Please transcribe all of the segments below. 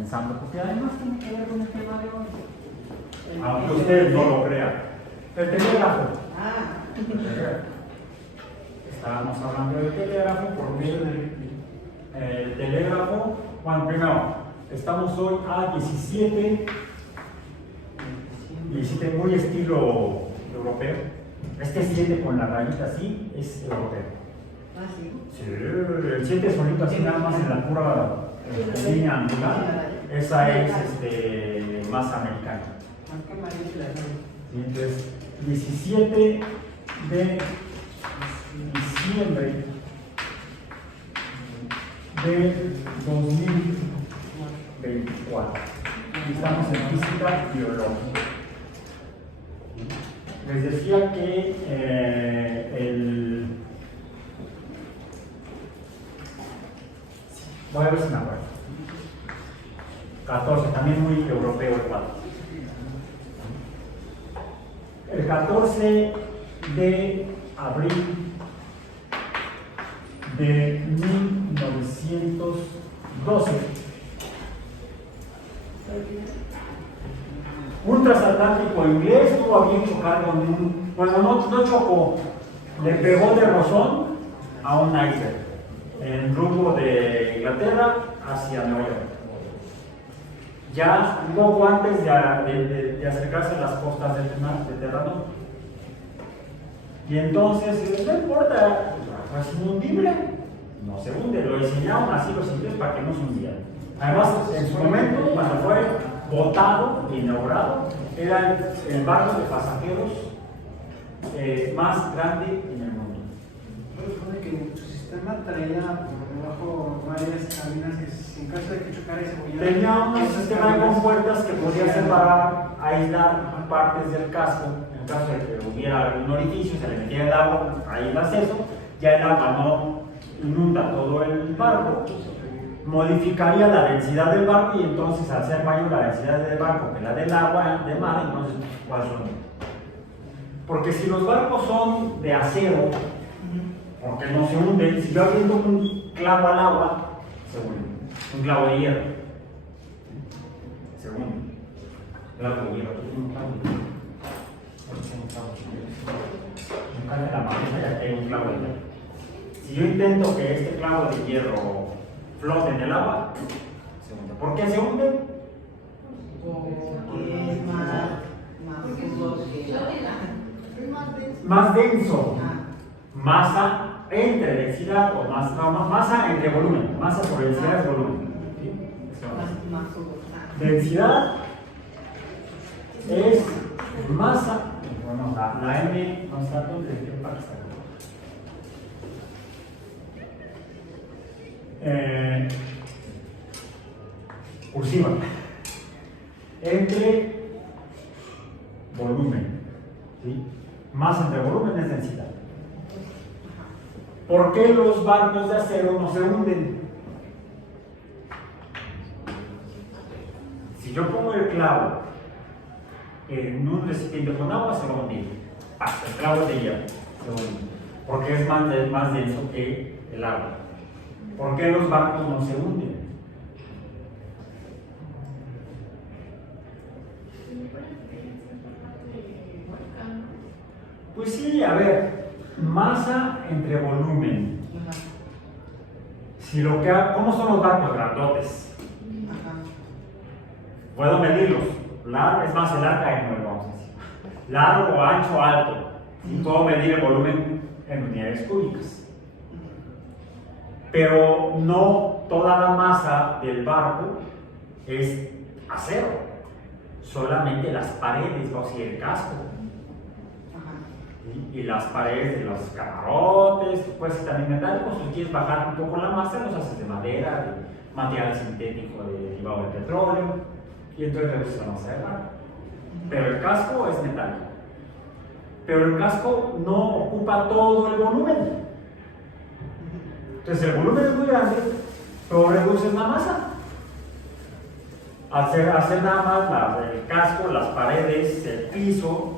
pensando, porque además tiene que ver con el tema de hoy. Aunque usted no lo crea. El telégrafo. Ah, Estábamos hablando del telégrafo por medio del telégrafo. Bueno, primero, estamos hoy a 17 muy estilo europeo. Este 7 con la rayita así es europeo. sí. Sí, el 7 solito así nada más en la pura línea angular. Esa es más americana. Qué maravilla. Y entonces, 17 de diciembre de 2024. Y estamos en física biológica. Les decía que voy a ver si me acuerdo. 14, también muy europeo el cuadro. El 14 de abril de 1912, un transatlántico inglés estuvo a bien chocar con un, bueno, no chocó, le pegó de rozón a un iceberg en rumbo de Inglaterra hacia Nueva York. Ya un poco antes de acercarse a las costas del Mediterráneo. Y entonces, no importa, es inhundible, no se hunde, lo diseñaron así los ingleses para que no se hundiera. Además, en su momento, cuando fue votado e inaugurado, era el barco de pasajeros más grande en el mundo. Se supone que su sistema traía por debajo varias cabinas que en caso de que chocara se podía... Tenía un sistema de compuertas que podía separar, aislar partes del casco. En caso de que hubiera algún orificio, se le metiera el agua, ahí el acceso, ya el agua no inunda todo el barco, modificaría la densidad del barco y entonces al ser mayor la densidad del barco que la del agua de mar, entonces ¿cuál son? Porque si los barcos son de acero, porque no se hunden, si yo aviento un clavo al agua, se hunde, un clavo de hierro, se hunde, clavo de hierro, un clavo de hierro. Nunca de la manera ya que hay un clavo de hierro. Si yo intento que este clavo de hierro flote en el agua, se hunde. ¿Por qué se hunde? Porque es Más denso. Masa entre densidad o masa entre volumen. Masa sobre densidad es volumen. Densidad es masa. Bueno, la M no está donde para que está. Cursiva entre volumen, ¿sí? Masa entre volumen es densidad. ¿Por qué los barcos de acero no se hunden? Si yo pongo el clavo en un recipiente con agua, se va a hundir. El clavo es de hierro, se hunde, porque es más denso que el agua. ¿Por qué los barcos no se hunden? Pues sí, a ver, masa entre volumen. Si lo que ¿cómo son los barcos grandotes? Puedo medirlos. Es más, el arca de 9, vamos a decir. Largo, ancho, alto. Y puedo medir el volumen en unidades cúbicas. Pero no toda la masa del barco es acero. Solamente las paredes, o sea, el casco. Y las paredes de los camarotes, pues también metálicos. Si quieres bajar un poco la masa, los haces de madera, de material sintético derivado del petróleo, y entonces reduces la masa del barco. Pero el casco es metálico. Pero el casco no ocupa todo el volumen. Entonces el volumen es muy grande, pero reduces la masa. Hacer nada más el casco, las paredes, el piso,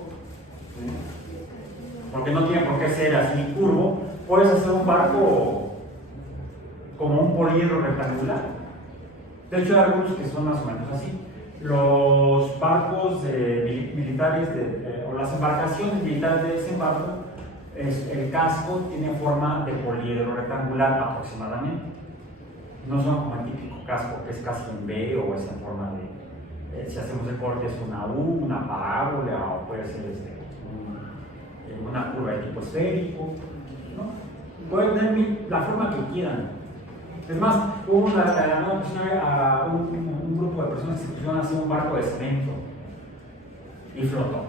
porque no tiene por qué ser así curvo. Puedes hacer un barco como un poliedro rectangular, De hecho, hay algunos que son más o menos así. Los barcos militares o las embarcaciones militares de desembarco, el casco tiene forma de poliedro rectangular aproximadamente. No son como el típico casco que es casi en V o es en forma de, si hacemos el corte es una U, una parábola o puede ser una curva de tipo esférico, ¿no? Pueden tener la forma que quieran. Es más, hubo un grupo de personas que se pusieron a hacer un barco de cemento y flotó,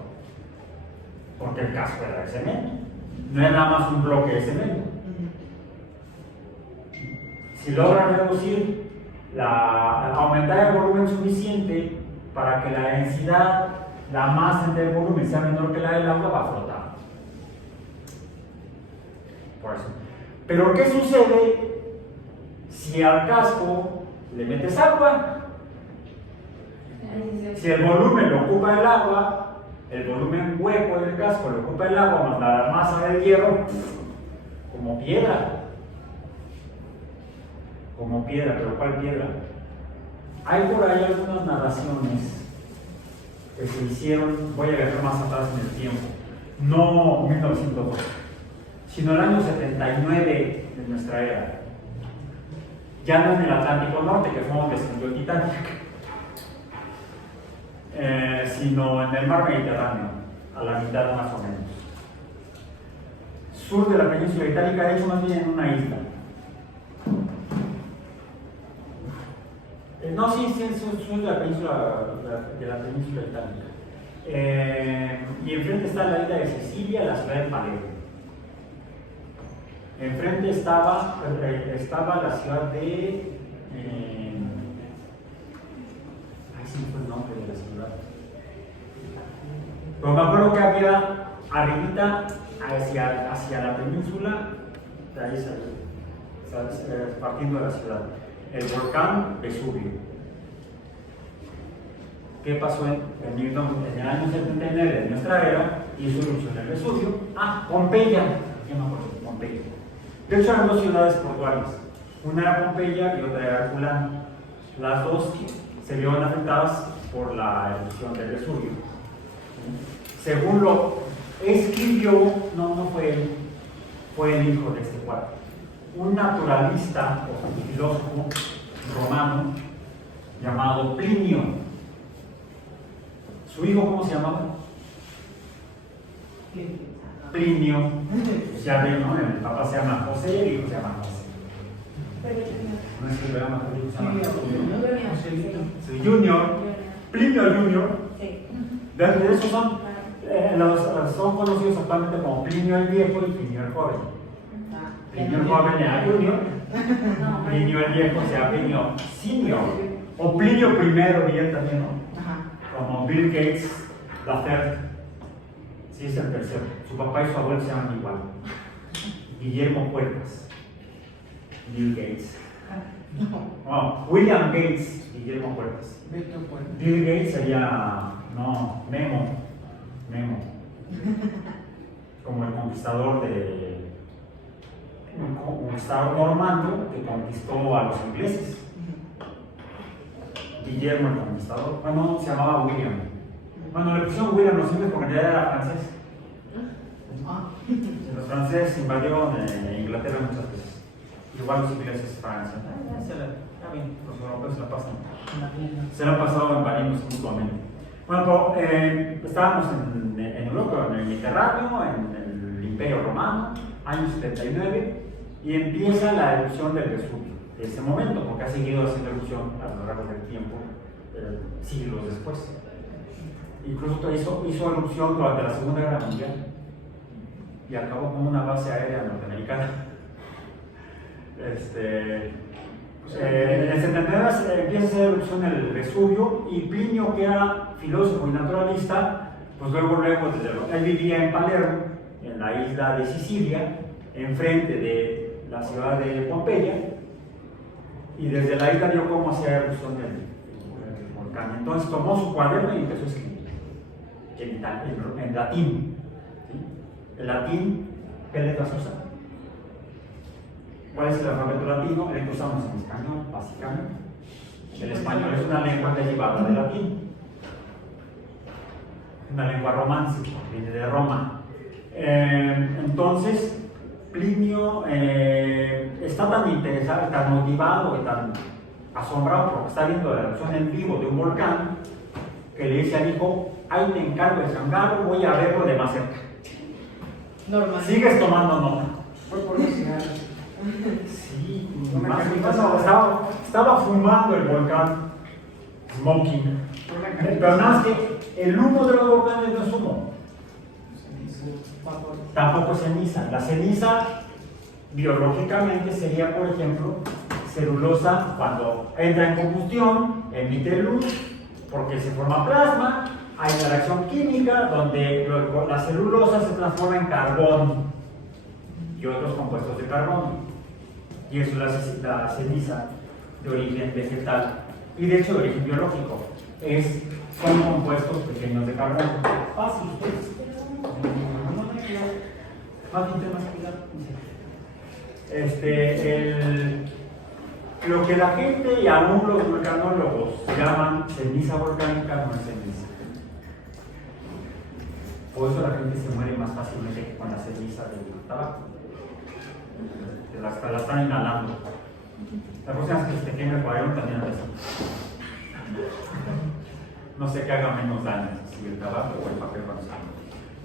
porque el casco era de cemento, no era nada más un bloque de cemento. Si logran reducir, aumentar el volumen suficiente para que la densidad, la masa del volumen sea menor que la del agua, va a flotar. Por eso. Pero ¿qué sucede si al casco le metes agua? Si el volumen lo ocupa el agua, el volumen hueco del casco lo ocupa el agua más la masa del hierro, como piedra. Como piedra, pero ¿cuál piedra? Hay por ahí algunas narraciones que se hicieron, voy a viajar más atrás en el tiempo, no 1902, sino el año 79 de nuestra era. Ya no en el Atlántico Norte, que fue donde descendió el Titanic, sino en el mar Mediterráneo, a la mitad más o menos. Sur de la península itálica, de hecho más bien en una isla. No, sí, sur de la península itálica. Y enfrente está la isla de Sicilia, la ciudad de Palermo. Enfrente estaba la ciudad de... ay, sí, fue el nombre de la ciudad. Pero me acuerdo que había arribita hacia la península, de ahí partiendo de la ciudad, el volcán Vesubio. ¿Qué pasó en el año 79 de nuestra era? Hizo erupción el Vesubio. Pompeya. Ya me acuerdo, Pompeya. De hecho, eran dos ciudades portuarias. Una era Pompeya y otra era Herculano. Las dos se vieron afectadas por la erupción del Vesubio. Según lo escribió, no fue él, fue el hijo de este cuadro, un naturalista o filósofo romano llamado Plinio. ¿Su hijo cómo se llamaba? Plinio. Ya ven, ¿no? El papá se llama José y el hijo se llama José. No es que lo llama José, se llama José. Junior. Plinio Junior. De esos son conocidos actualmente como Plinio el Viejo y Plinio el Joven. Plinio el Joven era Junior, Plinio el Viejo se llama Plinio Senior, o Plinio primero bien también, ¿no? Como Bill Gates, la third. Sí, es el tercero. Su papá y su abuelo se llaman igual. Guillermo Puertas. Bill Gates. William Gates, Guillermo Puertas. Bill Gates sería, Memo. Como el conquistador un conquistador normando que conquistó a los ingleses. Guillermo el conquistador. Se llamaba William. Le pusieron William los ingleses porque ya era francés. Los franceses invadieron Inglaterra muchas veces. Igual los ingleses Francia. Está bien, los europeos se la han pasado invadiéndose mutuamente. Estábamos en Europa, en el Mediterráneo, en el Imperio Romano, año 79, y empieza la erupción del Vesubio. De ese momento, porque ha seguido haciendo erupción a lo largo del tiempo, siglos después. Incluso hizo erupción durante la Segunda Guerra Mundial y acabó con una base aérea norteamericana. En el 79 empieza a hacer erupción el Vesubio y Plinio, que era filósofo y naturalista, pues luego él vivía en Palermo, en la isla de Sicilia, enfrente de la ciudad de Pompeya, y desde la isla vio cómo hacía erupción del volcán. Entonces tomó su cuaderno y empezó a escribir en latín. ¿Sí? El latín, ¿qué letras usa? ¿Cuál es el alfabeto latino? El que usamos en español, básicamente. El español es una lengua derivada del latín, una lengua romance, viene de Roma. Entonces, Plinio está tan interesado, tan motivado y tan asombrado porque está viendo la erupción en vivo de un volcán, que le dice al hijo: ahí te encargo el changarro, voy a verlo de más cerca. Normal. Sigues tomando nota. Fue por los cigarros. Sí, estaba fumando el volcán, smoking. Pero nada más que el humo de los volcanes no es humo, tampoco es ceniza. La ceniza biológicamente sería, por ejemplo, celulosa. Cuando entra en combustión, emite luz porque se forma plasma, hay una reacción química donde la celulosa se transforma en carbón y otros compuestos de carbono. Y eso es la ceniza de origen vegetal y de hecho de origen biológico. Son compuestos pequeños de carbono. Fácil, ustedes. Lo que la gente y aún los vulcanólogos llaman ceniza volcánica no es ceniza. Por eso la gente se muere más fácilmente que con la ceniza del tabaco. La están inhalando. La próxima vez que se te queme el cuaderno también es así. No sé qué haga menos daño, si el tabaco o el papel bronceado.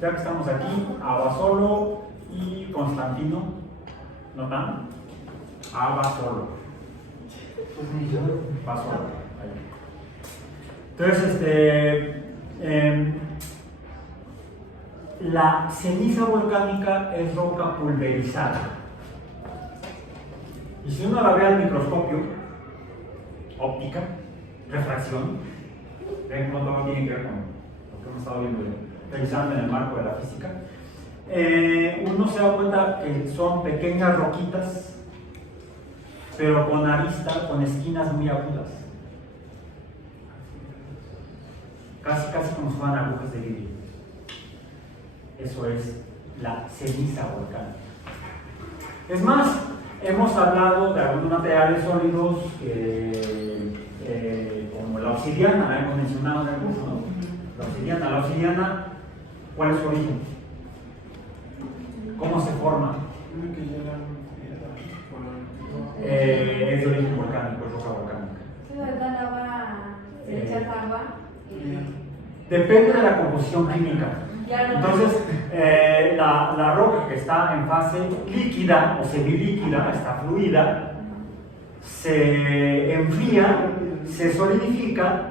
Ya que estamos aquí, Abasolo y Constantino, ¿no tan? Abasolo. Basolo. Entonces, la ceniza volcánica es roca pulverizada. Y si uno la ve al microscopio, óptica, refracción, ven cómo todo tiene que ver con lo que hemos estado viendo, revisando en el marco de la física, uno se da cuenta que son pequeñas roquitas, pero con arista, con esquinas muy agudas. Casi como si fueran agujas de vidrio. Eso es la ceniza volcánica. Es más, hemos hablado de algunos materiales sólidos como la obsidiana, la hemos mencionado en el curso, ¿no? La obsidiana, ¿cuál es su origen? ¿Cómo se forma? Es de origen volcánico, es roca volcánica. Depende de la composición química. Entonces, la roca que está en fase líquida o semilíquida, está fluida, se enfría, se solidifica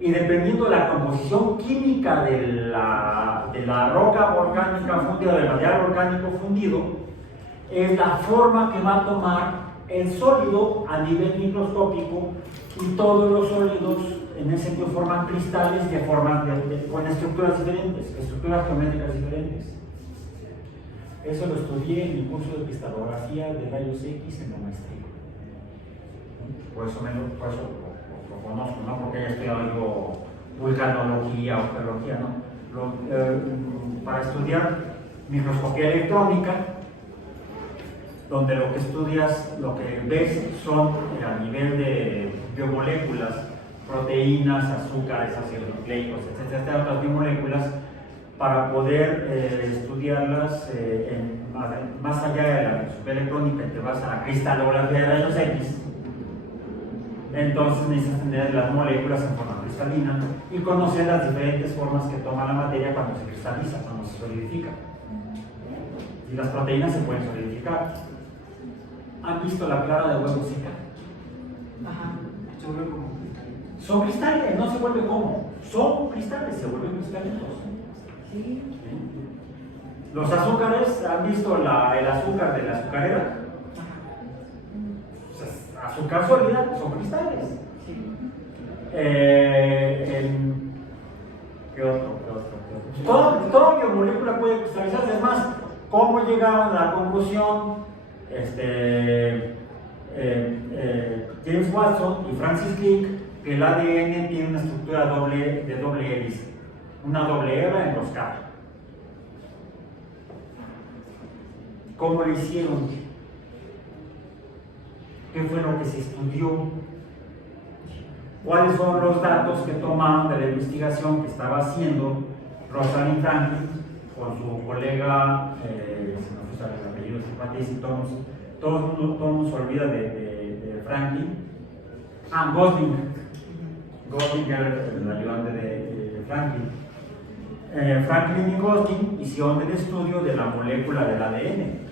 y dependiendo de la composición química de la roca volcánica fundida, del material volcánico fundido, es la forma que va a tomar el sólido a nivel microscópico, y todos los sólidos en ese sentido forman cristales con estructuras diferentes, estructuras geométricas diferentes. Eso lo estudié en mi curso de cristalografía de rayos X en la maestría. Por eso lo conozco, no porque haya estudiado yo vulcanología o geología, no. Para estudiar microscopía electrónica, donde lo que estudias, lo que ves son a nivel de biomoléculas, proteínas, azúcares, ácidos nucleicos, etcétera, otras biomoléculas, para poder estudiarlas más allá de la microscopía electrónica, te vas a la cristalografía de rayos X. Entonces necesitas tener las moléculas en forma cristalina y conocer las diferentes formas que toma la materia cuando se cristaliza, cuando se solidifica. Y las proteínas se pueden solidificar. ¿Han visto la clara de huevo seca? Ajá. Se vuelve como cristalitos. Son cristales, no se vuelve como. Son cristales, se vuelven cristalitos. Sí. Los azúcares, ¿han visto el azúcar de la azucarera? Azúcar sólida, son cristales. Sí. ¿Qué otro? Toda biomolécula puede cristalizarse. Es más, ¿cómo llegaron a la conclusión James Watson y Francis Crick que el ADN tiene una estructura de doble hélice, una doble hebra enroscada? ¿Cómo lo hicieron? ¿Qué fue lo que se estudió? cuáles son los datos que tomaron de la investigación que estaba haciendo Rosalind Franklin con su colega, se me fue el apellido, Patricia Thomas. Todo el mundo se olvida de Franklin. Gosling era el ayudante de Franklin. Franklin y Gosling hicieron el estudio de la molécula del ADN.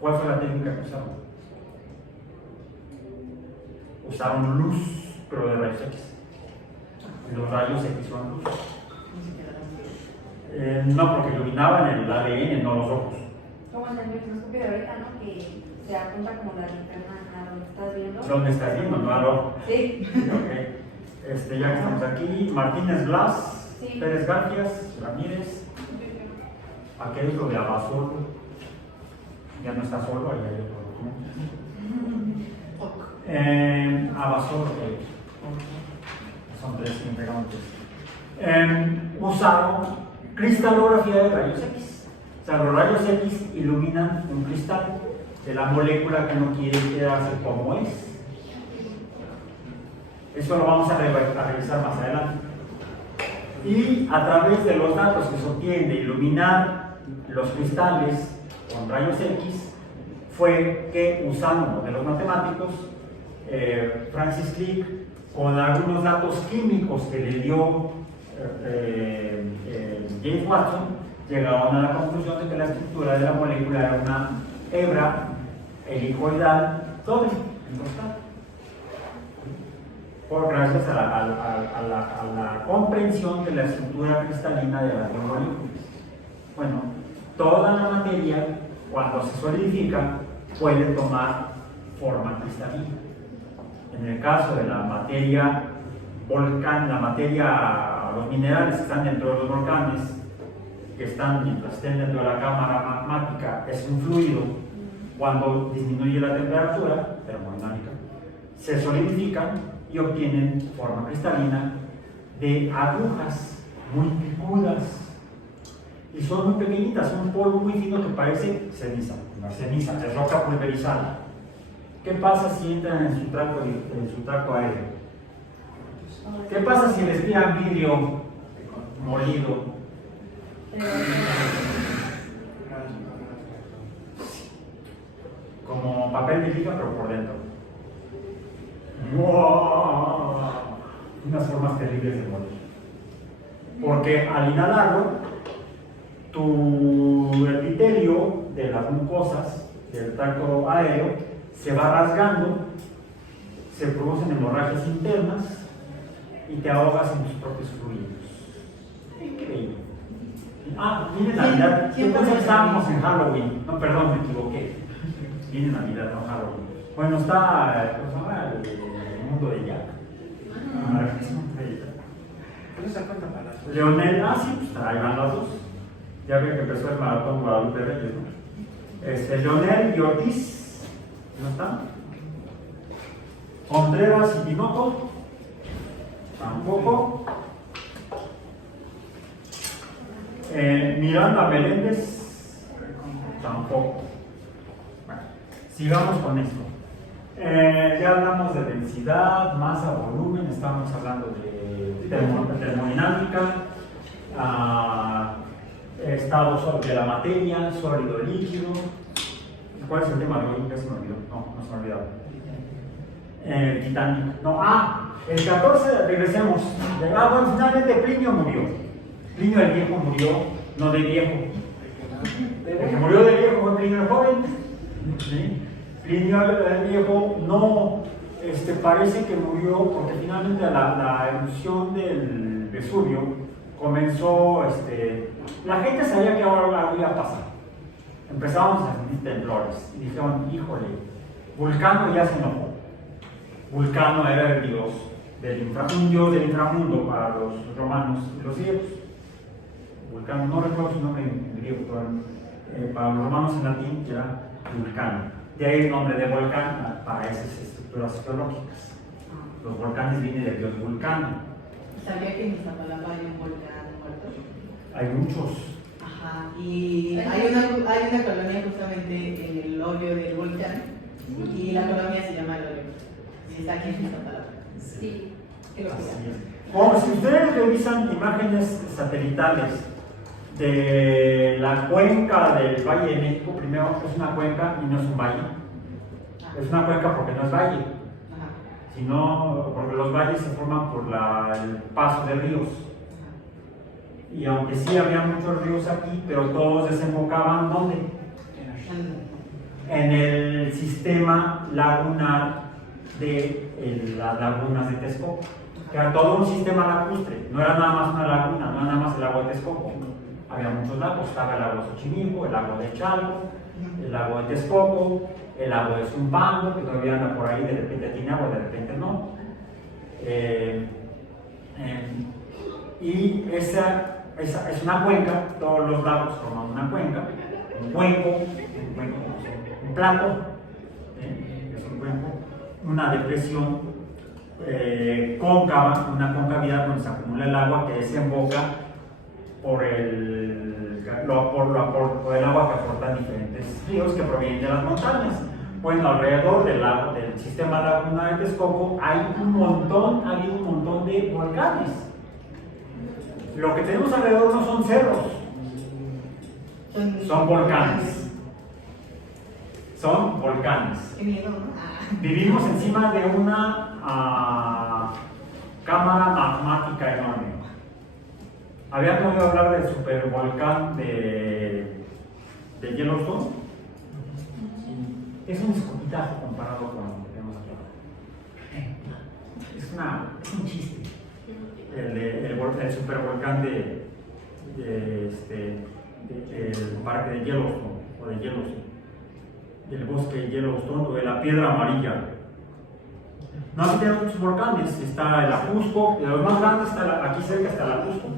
¿Cuál fue la técnica que usaron? Usaron luz, pero de rayos X. Los rayos X son luz. No, porque iluminaban el ADN, no los ojos. Como en el microscopio de ahorita, ¿no? Que se apunta como la linterna a donde estás viendo. ¿Dónde estás viendo? No al ojo. Sí. Ok. Ya que estamos aquí, Martínez Blas, Sí. Pérez Garfias, Ramírez. Aquí hay otro de Abasolo. Ya no está solo, ahí hay otro. Abasolo, son tres integrantes. Usaron cristalografía de rayos X. O sea, los rayos X iluminan un cristal de la molécula que no quiere quedarse como es. Eso lo vamos a revisar más adelante. Y a través de los datos que se obtienen de iluminar los cristales con rayos X, fue que usando modelos matemáticos, Francis Crick, con algunos datos químicos que le dio James Watson, llegaron a la conclusión de que la estructura de la molécula era una hebra helicoidal doble, enroscada. Gracias a la comprensión de la estructura cristalina de las moléculas. Bueno, toda la materia, cuando se solidifica, puede tomar forma cristalina. En el caso de la materia los minerales que están dentro de los volcanes, que están mientras estén dentro de la cámara magmática, es un fluido. Cuando disminuye la temperatura termodinámica, se solidifican y obtienen forma cristalina de agujas muy picudas. Y son muy pequeñitas, son un polvo muy fino que parece ceniza. Ceniza, es roca pulverizada. ¿Qué pasa si entran en su tracto aéreo? ¿Qué pasa si respiran vidrio molido? Como papel de liga, pero por dentro. ¡Wow! Unas formas terribles de morir. Porque al inhalarlo, tu epitelio de las mucosas del tracto aéreo se va rasgando, se producen hemorragias internas y te ahogas en tus propios fluidos. Increíble. Viene Navidad. Yo pensé que estábamos en Halloween. No, perdón, me equivoqué. Viene Navidad, no Halloween. Bueno, está el mundo de Jack. ¿Qué se cuenta para las dos? Leonel, sí, pues ahí van las dos. Ya ve que empezó el maratón Guadalupe Reyes, ¿no? Leonel y Ortiz, ¿no están? Contreras y Tinoco, tampoco. Miranda Meléndez, tampoco. Bueno, sigamos con esto. Ya hablamos de densidad, masa, volumen, estamos hablando de termodinámica, estado de la materia, sólido, líquido. ¿Cuál es el tema de hoy? Ya se me olvidó. No se me olvidó. Titanic. El 14, regresemos. Bueno, finalmente Plinio murió. Plinio el Viejo murió, no de viejo. El que murió de viejo fue Plinio el Joven. ¿Sí? Plinio el Viejo no parece que murió porque finalmente la erupción del Vesubio comenzó. La gente sabía que ahora iba a pasar. Empezamos a sentir temblores y dijeron: híjole, Vulcano ya se enojó. Vulcano era el dios del inframundo para los romanos y los griegos. Vulcano, no recuerdo su nombre en griego, pero para los romanos en latín era Vulcano. De ahí el nombre de volcán para esas estructuras geológicas. Los volcanes vienen del dios Vulcano. ¿Sabía que en Iztapalapa hay un volcán muerto? Hay muchos. Ajá, y hay una colonia justamente en el hoyo del volcán y la colonia se llama El Hoyo. Y está aquí en Iztapalapa. Sí. que lo que Así es. Como si ustedes revisan imágenes satelitales de la cuenca del Valle de México, primero es una cuenca y no es un valle. Es una cuenca porque no es valle, Ajá. sino porque los valles se forman por el paso de ríos. Y aunque sí había muchos ríos aquí, pero todos desembocaban ¿dónde? En el sistema lagunar de las lagunas de Texcoco, que era todo un sistema lacustre, no era nada más una laguna, no era nada más el lago de Texcoco, había muchos lagos, estaba el lago de Xochimilco, el lago de Chalco, el lago de Texcoco, el lago de Zumpango, que todavía anda por ahí, de repente tiene agua, de repente no. Y esa es una cuenca, todos los lagos forman una cuenca, un cuenco, un plato, es un cuenco, una depresión cóncava, una concavidad donde se acumula el agua que desemboca por el agua que aportan diferentes ríos que provienen de las montañas. Bueno, alrededor del sistema lagunar de Texcoco hay un montón de volcanes. Lo que tenemos alrededor no son cerros, son volcanes. Son volcanes. Qué miedo, ¿no? Vivimos encima de una cámara magmática enorme. ¿Habían oído hablar del supervolcán de Yellowstone? Es un escupitajo comparado con lo que tenemos aquí. Es un chiste. El supervolcán del parque de Yellowstone, o de Yellowstone, del bosque de Yellowstone, o de la Piedra Amarilla. No se tienen muchos volcanes, está el Ajusco, de los más grandes aquí cerca está el Ajusco.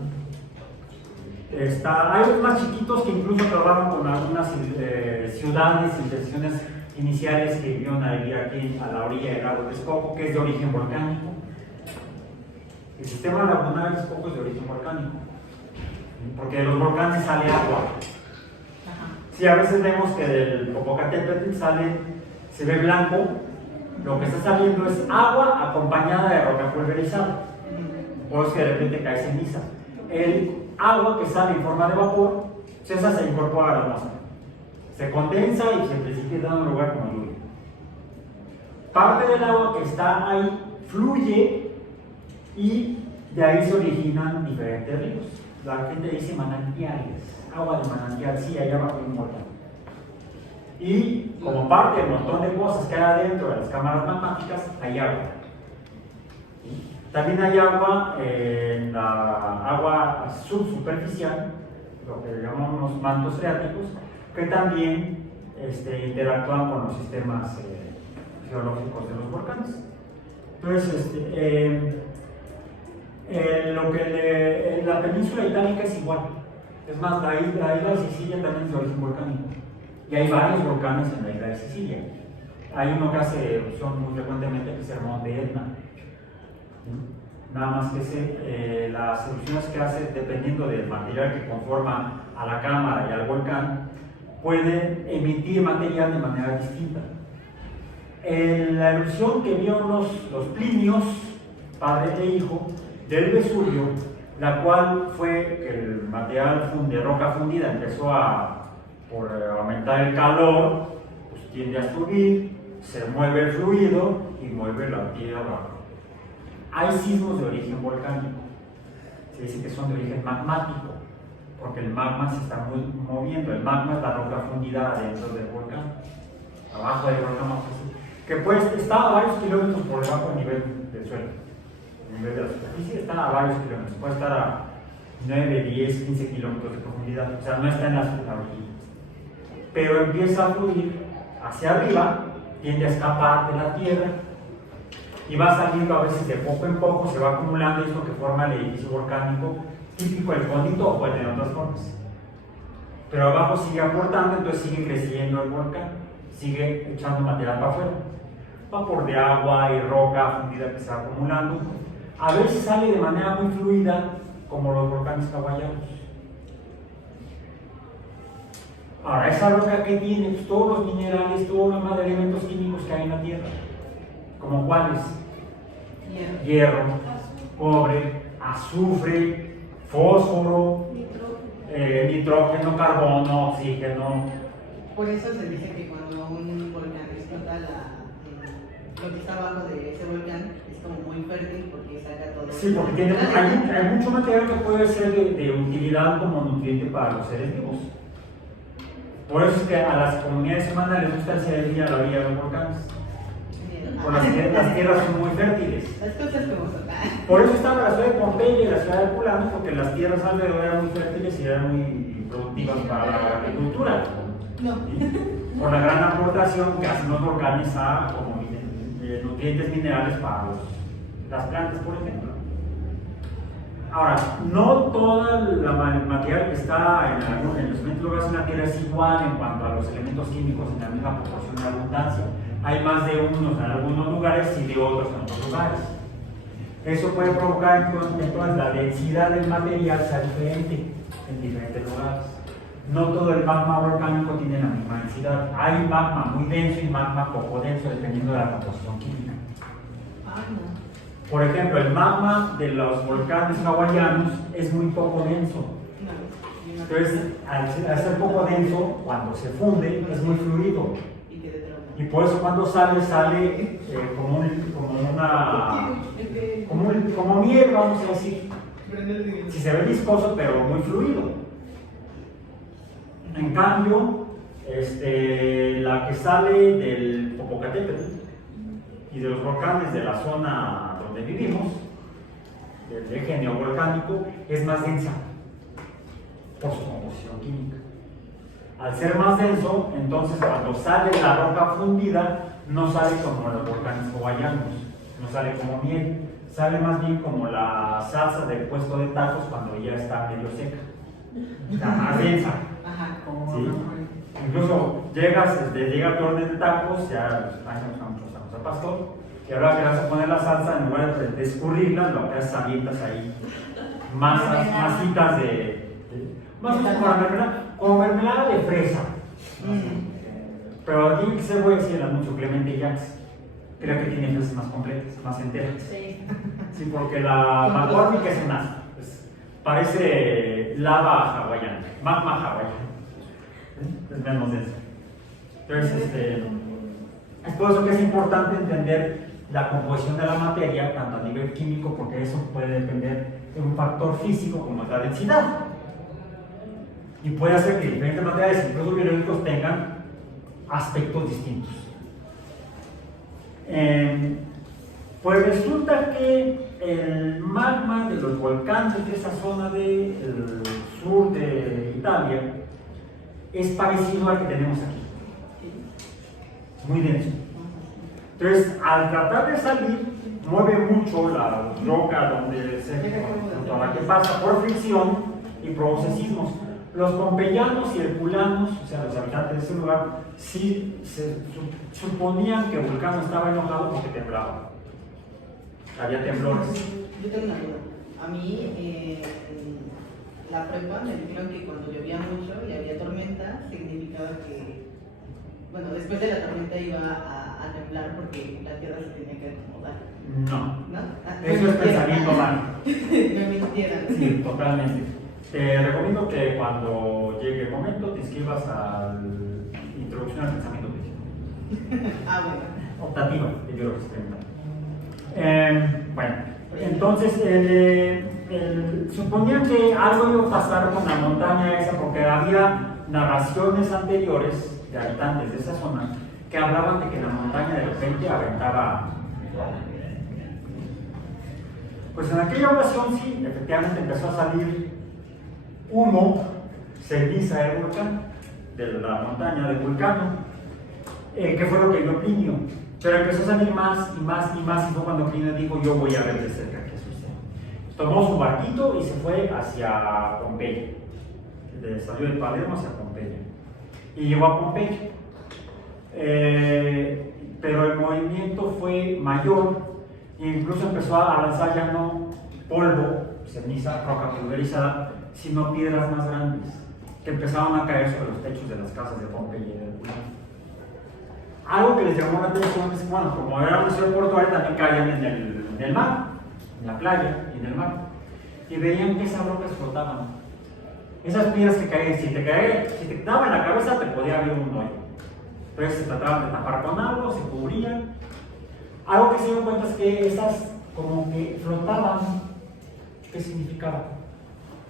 Hay otros más chiquitos que incluso trabajaron con algunas ciudades, civilizaciones iniciales que vivieron ahí aquí a la orilla del lago de Texcoco, que es de origen volcánico. El sistema lagunar de Texcoco es de origen volcánico, porque de los volcanes sale agua. Sí, a veces vemos que del Popocatépetl se ve blanco, lo que está saliendo es agua acompañada de roca pulverizada, por eso que de repente cae ceniza. El agua que sale en forma de vapor, esa se incorpora a la atmósfera, se condensa y se precipita en un lugar como lluvia. Parte del agua que está ahí fluye y de ahí se originan diferentes ríos. La gente dice manantiales, agua de manantial, sí, allá abajo hay un volcán. Y como parte del montón de cosas que hay adentro de las cámaras magmáticas, hay agua. También hay agua en la agua subsuperficial, lo que llamamos mantos freáticos, que también interactúan con los sistemas geológicos de los volcanes. Entonces, la península itálica es igual. Es más, la isla de Sicilia también es de origen volcánico. Y hay varios volcanes en la isla de Sicilia. Hay uno que hace erupción muy frecuentemente, que es el monte Etna. Nada más que las erupciones que hace, dependiendo del material que conforma a la cámara y al volcán, pueden emitir material de manera distinta. La erupción que vieron los Plinios, padre e hijo, del Vesubio, la cual fue que el material de roca fundida empezó por aumentar el calor, pues tiende a subir, se mueve el fluido y mueve la tierra abajo. Hay sismos de origen volcánico, se dice que son de origen magmático, porque el magma se está moviendo. El magma es la roca fundida adentro del volcán, abajo del volcán, que está a varios kilómetros por debajo del nivel del suelo. El nivel de la superficie está a varios kilómetros, puede estar a 9, 10, 15 kilómetros de profundidad, o sea, no está en la orilla. Pero empieza a fluir hacia arriba, tiende a escapar de la tierra y va saliendo a veces de poco en poco, se va acumulando esto que forma el edificio volcánico típico del Condito, o puede tener otras formas. Pero abajo sigue aportando, entonces sigue creciendo el volcán, sigue echando material para afuera. Vapor de agua y roca fundida que se va acumulando. A veces sale de manera muy fluida, como los volcanes caballanos. Ahora, esa roca que tiene, pues, todos los minerales, todos los demás elementos químicos que hay en la Tierra. ¿Como cuáles? Hierro. Hierro, cobre, azufre, fósforo, nitrógeno, carbono, oxígeno. Por eso se dice que cuando un volcán explota, lo que está abajo de ese volcán es como muy fértil porque saca todo. Sí, porque hay mucho material que puede ser de utilidad como nutriente para los seres vivos. Por eso es que a las comunidades humanas les gusta irse de a la orilla de los volcanes. Porque las tierras son muy fértiles. Las cosas como son. Por eso estaba la ciudad de Pompeya y la ciudad de Herculano, porque las tierras alrededor eran muy fértiles y eran muy productivas para la agricultura. No. Por la gran aportación que hacen los volcanes a como nutrientes minerales para las plantas, por ejemplo. Ahora, no toda la material que está en los elementos lugares en la Tierra es igual en cuanto a los elementos químicos en la misma proporción de abundancia. Hay más de unos en algunos lugares y de otros en otros lugares. Eso puede provocar entonces la densidad del material sea diferente en diferentes lugares. No todo el magma volcánico tiene la misma densidad. Hay magma muy denso y magma poco denso dependiendo de la composición química. Por ejemplo, el magma de los volcanes hawaianos es muy poco denso. Entonces, al ser poco denso, cuando se funde, es muy fluido. Y por eso cuando sale como miel, vamos a decir. Si se ve viscoso, pero muy fluido. En cambio, la que sale del Popocatépetl y de los volcanes de la zona donde vivimos, del eje neovolcánico, es más densa por su composición química. Al ser más denso, entonces cuando sale la roca fundida, no sale como los volcanes hawaianos, no sale como miel, sale más bien como la salsa del puesto de tacos cuando ya está medio seca, está más densa. ¿Sí? Incluso llega tu orden de tacos, ya muchos tacos al pastor, y ahora que vas a poner la salsa, en lugar de escurrirla, lo que haces avientas ahí masitas más o menos como mermelada de fresa. Pero tiene que ser, voy a decir el anuncio, Clemente Jacks. Creo que tiene fresas más completas, más enteras. Sí, porque la McCormick es un asco. Parece lava hawaiana, magma hawaiana. Es menos denso. Entonces, es por eso que es importante entender la composición de la materia, tanto a nivel químico, porque eso puede depender de un factor físico como es la densidad. Y puede hacer que diferentes materiales, incluso biológicos, tengan aspectos distintos. Pues resulta que el magma de los volcanes de esa zona del sur de Italia es parecido al que tenemos aquí, muy denso. Entonces, al tratar de salir, mueve mucho la roca junto a la que pasa por fricción y produce sismos. Los pompeyanos y herculanos, o sea, los habitantes de ese lugar, sí suponían que Vulcano estaba enojado porque temblaba. Había temblores. Yo tengo una duda. A mí, en la prepa me dijeron que cuando llovía mucho y había tormenta, significaba que, bueno, después de la tormenta iba a temblar porque la tierra se tenía que acomodar. No. ¿No? Eso es pensamiento humano. Me mintieron. Sí, totalmente. Te recomiendo que cuando llegue el momento te inscribas a la introducción al pensamiento crítico. Bueno. Optativa, de biología experimental. Bueno, entonces suponían que algo iba a pasar con la montaña esa porque había narraciones anteriores de habitantes de esa zona que hablaban de que la montaña de repente aventaba. Pues en aquella ocasión sí, efectivamente empezó a salir humo, ceniza del volcán, de la montaña del Vulcano, que fue lo que vio Plinio. Pero empezó a salir más y más y más, y fue cuando Plinio dijo: yo voy a ver de cerca qué sucede. Tomó su barquito y se fue hacia Pompeya. Salió de Palermo hacia Pompeya. Y llegó a Pompeya. Pero el movimiento fue mayor, e incluso empezó a lanzar ya no polvo, ceniza, roca pulverizada, sino piedras más grandes que empezaban a caer sobre los techos de las casas de Pompeya y de Vulcano. Algo que les llamó la atención es que, bueno, como era una ciudad portuaria, también caían en el mar. en la playa y en el mar, y veían que esas rocas flotaban. Esas piedras que caían, si te daban en la cabeza, te podía abrir un hoyo. Entonces se trataban de tapar con algo, se cubrían. Algo que se dieron cuenta es que esas como que flotaban. ¿Qué significaba?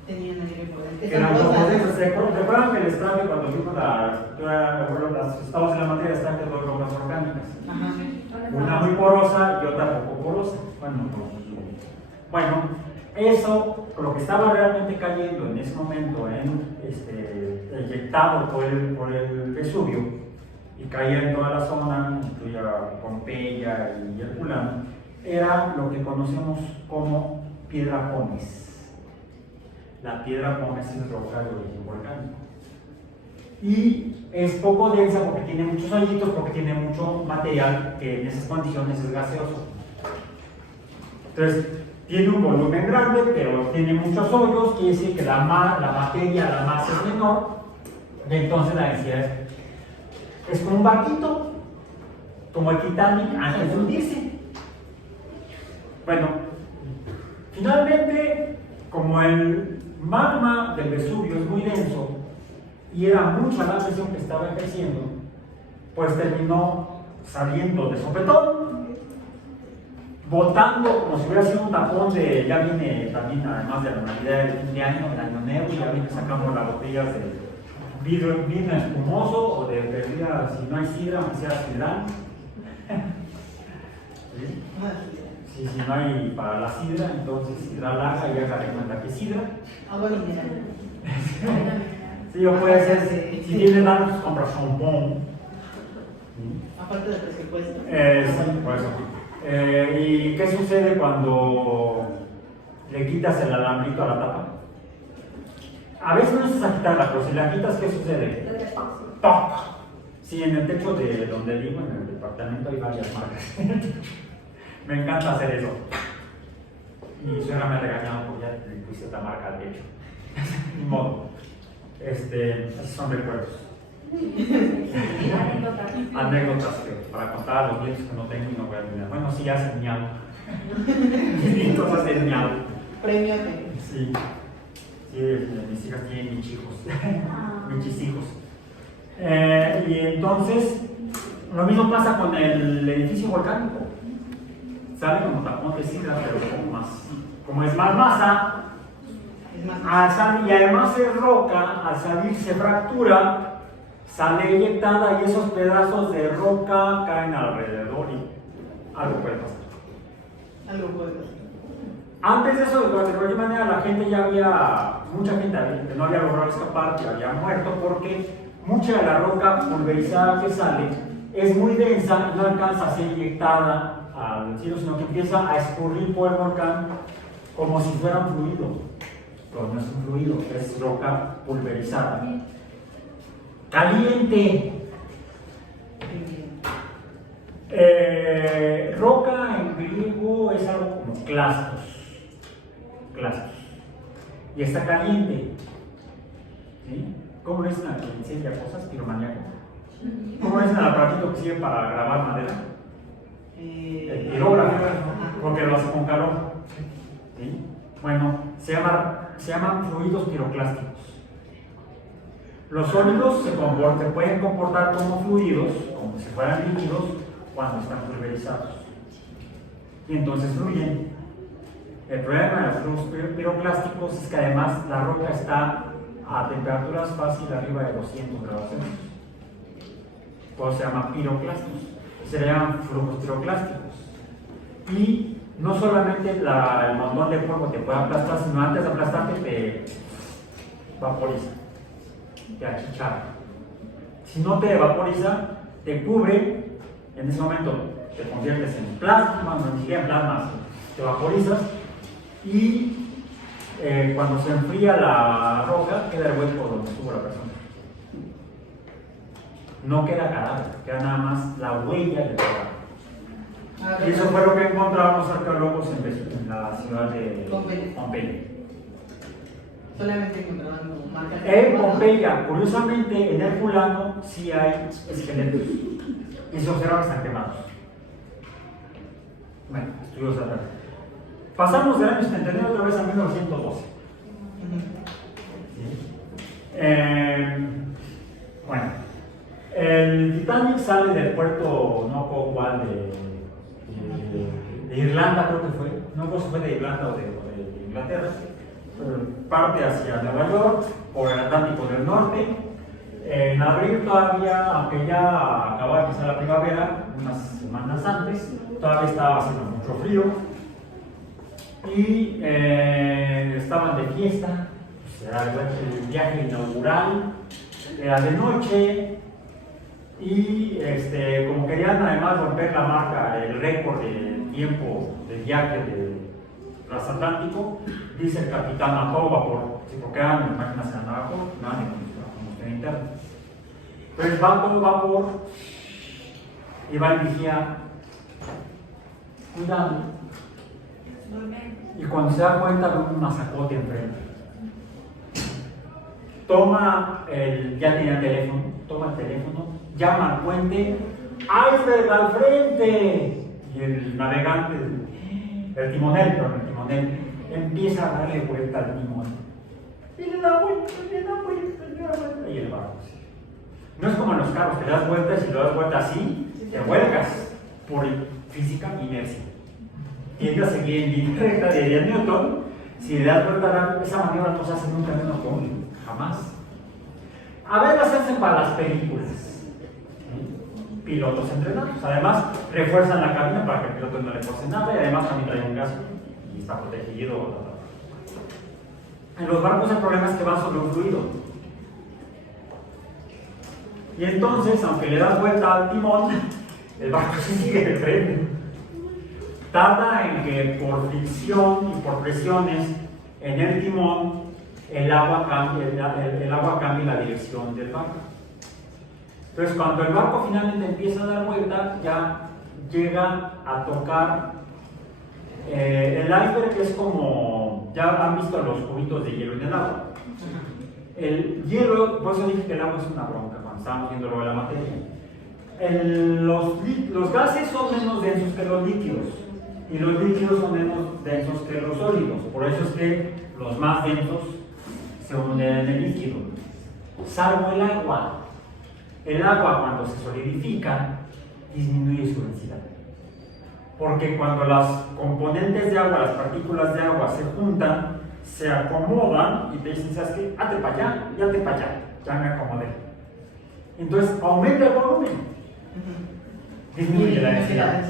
Tenían aire por dentro. Que eran como recuerdan que el estrade cuando vimos los estados en la materia están de dos rocas volcánicas. Ajá. Una muy porosa y otra poco porosa. Bueno, eso, lo que estaba realmente cayendo en ese momento, eyectado por el Vesubio, y caía en toda la zona, incluía Pompeya y Herculano, era lo que conocemos como piedra pómez. La piedra pómez es roca de origen volcánico. Y es poco densa porque tiene muchos hoyitos, porque tiene mucho material que en esas condiciones es gaseoso. Entonces, tiene un volumen grande, pero tiene muchos hoyos, quiere decir que la materia, la masa es menor, y entonces la densidad es como un barquito, como el Titanic antes de hundirse. Bueno, finalmente, como el magma del Vesubio es muy denso y era mucha la presión que estaba ejerciendo, pues terminó saliendo de sopetón, botando como si hubiera sido un tapón de, ya viene también además de la Navidad del fin de año, el año nuevo, ya viene sacando las botellas de vino espumoso o de bebida, si no hay sidra, aunque sea sidrán. ¿Sí? Sí, si no hay para la sidra, entonces sidra larga y haga de cuenta que sidra. Agua mineral. Sí, o puede ser, si tiene danos, compra champón. Aparte del presupuesto. Sí, por eso. ¿Y qué sucede cuando le quitas el alambrito a la tapa? A veces no necesitas quitarla, pero si la quitas, ¿qué sucede? ¡Toc! Sí, en el techo de donde vivo, en el departamento, hay varias marcas. Me encanta hacer eso. Mi suegra me ha regañado porque ya le puse esta marca al techo. Ni modo. Esos son recuerdos. Anécdotas que para contar a los nietos que no tengo y no voy a terminar. Bueno, sí, ya se ñado. Mis cosas de ñado. Premio de. Sí. Sí, mis hijas tienen mis hijos. Mis hijos. Y entonces, lo mismo pasa con el edificio volcánico. Sale como tapón de sidra, pero como es más masa, y además es roca, al salir se fractura, sale eyectada y esos pedazos de roca caen alrededor y algo puede pasar. Algo puede pasar. Antes de eso, de cualquier manera, mucha gente que no había logrado escapar, que había muerto, porque mucha de la roca pulverizada que sale es muy densa y no alcanza a ser eyectada al cielo, sino que empieza a escurrir por el volcán como si fuera un fluido. Pero no es un fluido, es roca pulverizada. Caliente. Roca en griego es algo como clastos. Y está caliente. ¿Sí? ¿Cómo le dicen a que incendia cosas? Piromaníaco. ¿Cómo le dicen al aparatito que sirve para grabar madera? El pirógrafo, porque lo hace con calor. ¿Sí? Bueno, se llaman fluidos piroclásticos. Los sólidos se pueden comportar como fluidos, como si fueran líquidos, cuando están pulverizados. Y entonces fluyen. El problema de los fluidos piroclásticos es que además la roca está a temperaturas fácil arriba de 200 grados Celsius. Por eso se llama piroclastos. Se le llaman flujos piroclásticos. Y no solamente el montón de fuego te puede aplastar, sino antes de aplastarte te vaporiza, te achicharra. Si no te vaporiza, te cubre, en ese momento te conviertes en plasma, no ni siquiera en plasma, te vaporizas y cuando se enfría la roca queda el hueco donde estuvo la persona. No queda cadáver, queda nada más la huella del cadáver. Y eso fue lo que encontraron los arqueólogos en la ciudad de Pompeya. Solamente encontraban como marcas. En Pompeya, curiosamente, en Herculano sí hay esqueletos. Y se observan que están quemados. Bueno, estudios atrás. Pasamos del año 79 otra vez a 1912. Bueno, el Titanic sale del puerto, no recuerdo cuál, de Irlanda, creo que fue. No recuerdo si fue de Irlanda o de Inglaterra. Parte hacia Nueva York por el Atlántico del Norte. En abril todavía, aunque ya acababa de empezar la primavera, unas semanas antes, todavía estaba haciendo mucho frío y estaban de fiesta. Pues era el viaje inaugural, era de noche y como querían además romper la marca, el récord de tiempo de viaje de transatlántico, dice el capitán a todo vapor, porque eran máquinas en vapor, nada de combustión interna. Entonces va todo vapor y va el vigía, cuidado. Y cuando se da cuenta ve un mazacote enfrente. Ya tenía teléfono, toma el teléfono, llama al puente, ¡iceberg al frente! Y el navegante, el timonel, empieza a darle vuelta al timón. Y le da vuelta, y el barco sigue. No es como en los carros, que le das vueltas y lo das vuelta así, te vuelcas por física inercia. Tiende a seguir en línea recta, diría Newton. Si le das vuelta, esa maniobra no se hace nunca en un automóvil, jamás. A ver, las hacen para las películas. Pilotos entrenados. Además, refuerzan la cabina para que el piloto no le force nada y además también trae un casco y está protegido. En los barcos el problema es que van sobre un fluido. Y entonces, aunque le das vuelta al timón, el barco se sigue de frente. Tarda en que por fricción y por presiones en el timón el agua cambie la dirección del barco. Entonces, cuando el barco finalmente empieza a dar vuelta, ya llega a tocar el iceberg, que es como, ya han visto los cubitos de hielo en el agua. El hielo, por eso dije que el agua es una bronca cuando estábamos viendo lo de la materia. Los gases son menos densos que los líquidos y los líquidos son menos densos que los sólidos. Por eso es que los más densos se unen en el líquido, salvo el agua. El agua, cuando se solidifica, disminuye su densidad. Porque cuando las componentes de agua, las partículas de agua se juntan, se acomodan y te dicen, ¿sabes qué? Hazte para allá, ya me acomodé. Entonces aumenta el volumen, disminuye la densidad.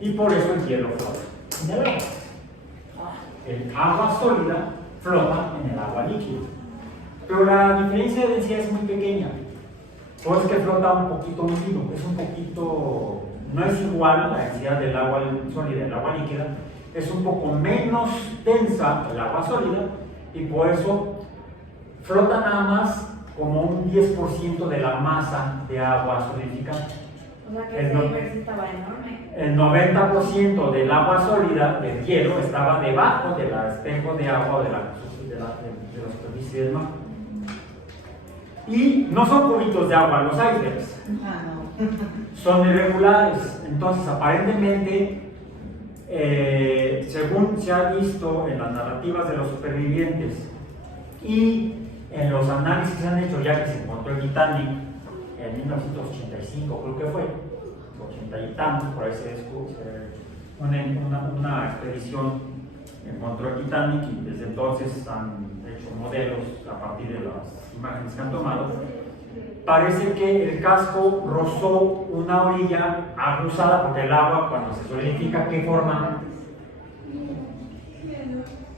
Y por eso el hielo flota en el agua. El agua sólida flota en el agua líquida. Pero la diferencia de densidad es muy pequeña. Por eso es que flota un poquito hundido, no es igual la densidad del agua sólida y del agua líquida, es un poco menos densa el agua sólida y por eso flota nada más como un 10% de la masa de agua solidificada. O sea que ese iceberg estaba enorme. El 90% del agua sólida, del hielo, estaba debajo del espejo de agua o de la superficie del mar. Y no son cubitos de agua los icebergs, son irregulares. Entonces, aparentemente, según se ha visto en las narrativas de los supervivientes y en los análisis que se han hecho ya que se encontró el Titanic en 1985, creo que fue, 80 y tantos, por ahí se descubrió, una expedición encontró el Titanic y desde entonces han hecho modelos a partir de las imágenes que han tomado. Parece que el casco rozó una orilla acusada porque el agua, cuando se solidifica, ¿qué forma?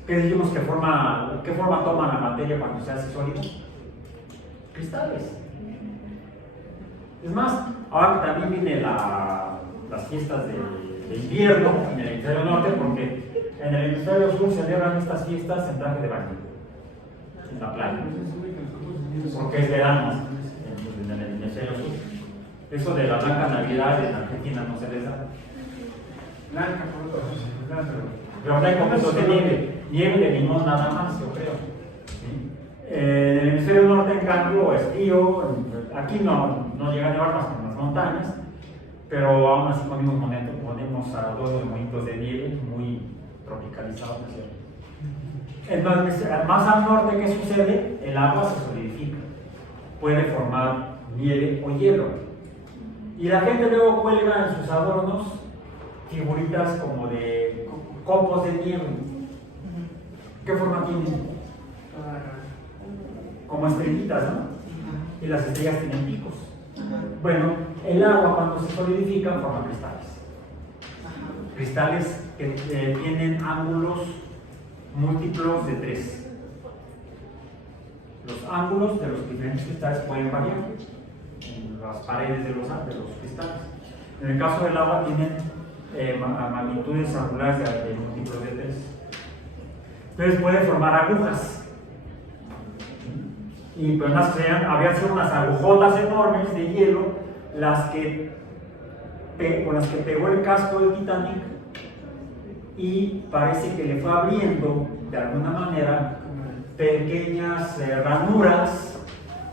¿Qué dijimos que forma? ¿Qué forma toma la materia cuando se hace sólida? Cristales. Es más, ahora que también vienen las fiestas de invierno en el hemisferio norte, porque en el hemisferio sur se celebran estas fiestas en traje de baño, en la playa, porque es verano en el hemisferio sur. Eso de la blanca Navidad en Argentina no se les da. Blanca, por otro. Pero hay momentos de nieve de limón nada más, yo creo. ¿Sí? En el hemisferio norte, en cambio, es frío. Aquí no llega a nevar más que en las montañas. pero aún así ponemos a todos los monitos de nieve muy tropicalizados, ¿no es cierto? Entonces, más al norte, ¿qué sucede? El agua se solidifica, puede formar nieve o hielo. Y la gente luego cuelga en sus adornos figuritas como de copos de nieve. ¿Qué forma tienen? Como estrellitas, ¿no? Y las estrellas tienen picos. Bueno, el agua cuando se solidifica forma cristales. Cristales que tienen ángulos múltiplos de 3. Los ángulos de los diferentes cristales pueden variar en las paredes de los cristales. En el caso del agua tienen magnitudes angulares de múltiplos de 3. Entonces puede formar agujas. Y pues habían sido unas agujotas enormes de hielo con las que pegó el casco del Titanic, y parece que le fue abriendo de alguna manera pequeñas ranuras,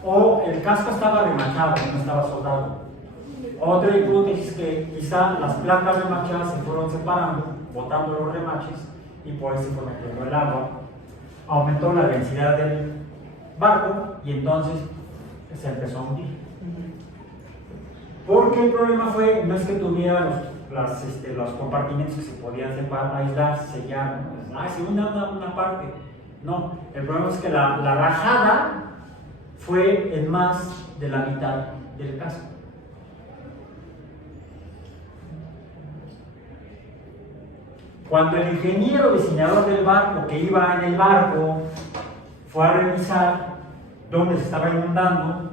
o el casco estaba remachado, no estaba soldado. Otra hipótesis que quizá las placas remachadas se fueron separando, botando los remaches, y por eso fue metiendo el agua, aumentó la densidad del barco y entonces se empezó a hundir. Porque el problema fue, no es que tuviera los compartimentos que se podían separar, aislar, sellar, se hunde una parte. No, el problema es que la rajada fue en más de la mitad del casco. Cuando el ingeniero diseñador del barco, que iba en el barco, fue a revisar dónde se estaba inundando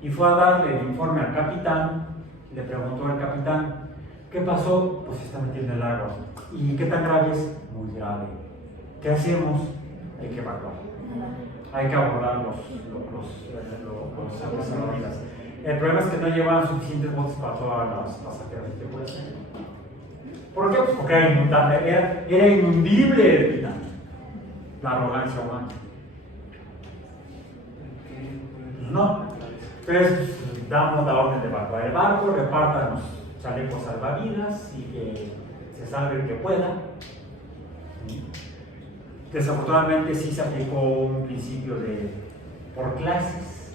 y fue a darle el informe al capitán, le preguntó al capitán, ¿qué pasó? Pues se está metiendo el agua. ¿Y qué tan grave es? Muy grave. ¿Qué hacemos? Hay que evacuar. Hay que abordar los salvavidas. El problema es que no llevaban suficientes botes para todas las pasajeras. ¿Qué puede ser? ¿Por qué? Pues porque era inundible el Titanic. La arrogancia humana. No. Entonces damos la orden de evacuar el barco, repartan los chalecos salvavidas y que se salve el que pueda. Desafortunadamente sí se aplicó un principio por clases.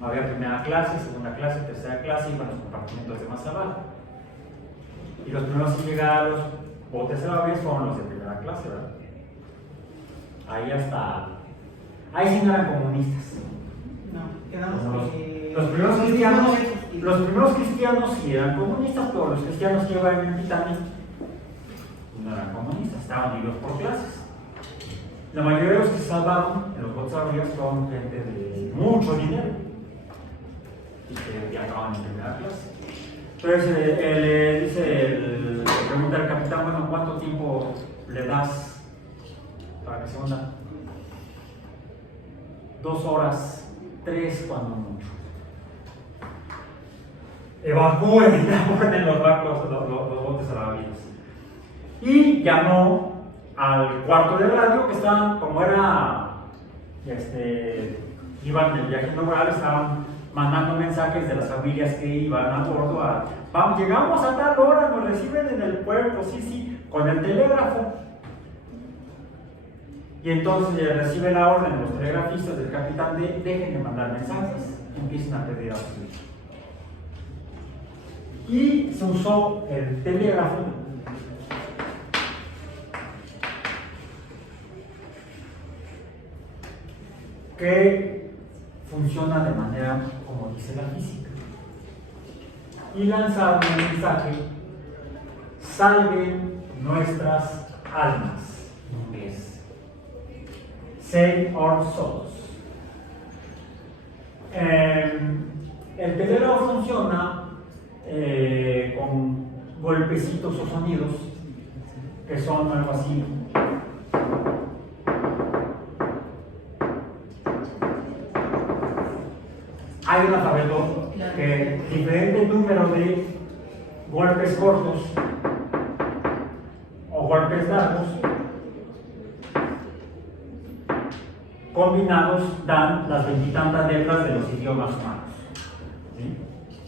Había primera clase, segunda clase, tercera clase, iban los compartimentos de más abajo. Y los primeros en llegar a los botes salvavidas fueron los de primera clase, ¿verdad? Ahí sí no eran comunistas. No, quedamos los primeros cristianos sí eran comunistas, pero los cristianos que iban en el Titanic no eran comunistas, estaban divididos por clases. La mayoría de los que se salvaron en los botes salvavidas fueron gente de mucho dinero y que viajaban en primera clase. Entonces le pregunta al capitán, bueno, ¿cuánto tiempo le das para que se hunda? 2 horas, 3 cuando mucho. Evacúen en los barcos, los botes salvavidas. Y llamó al cuarto de radio, que estaban, como era, iban en el viaje inaugural, estaban mandando mensajes de las familias que iban a bordo llegamos a tal hora, nos reciben en el puerto, sí, con el telégrafo. Y entonces recibe la orden los telegrafistas del capitán dejen de mandar mensajes, empiecen a pedir auxilio. Y se usó el telégrafo que funciona de manera como dice la física. Y lanzaron el mensaje: salven nuestras almas, en inglés. Save our souls. El telégrafo funciona con golpecitos o sonidos que son algo así. Hay un alfabeto que diferente número de golpes cortos o golpes largos combinados dan las 20 y tantas letras de los idiomas humanos. ¿Sí?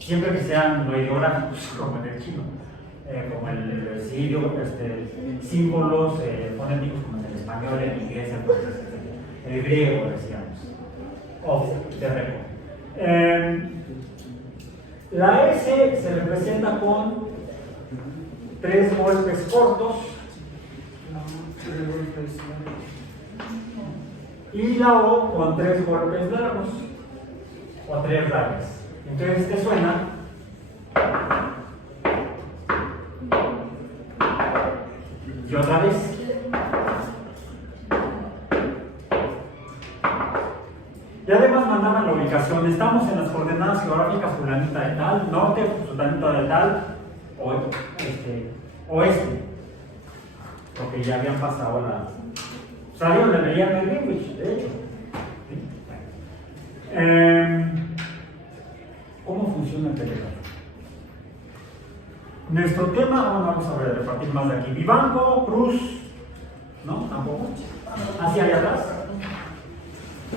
siempre que sean no ideográficos, como en el chino, como el sirio, símbolos fonéticos como en el español, en inglés, el griego, decíamos, off the record. La S se representa con 3 golpes cortos y la O con 3 golpes largos o 3 rayas. Entonces te suena y otra vez. Y además mandaban la ubicación. Estamos en las coordenadas geográficas fulanita de tal, norte, fulanita de tal, oeste. Porque ya habían pasado salieron de Mediano Greenwich, de hecho. ¿Cómo funciona el telégrafo? Nuestro tema, vamos a ver, repartir más de aquí. Vivanco, Cruz, ¿no? Tampoco. Hacia allá atrás.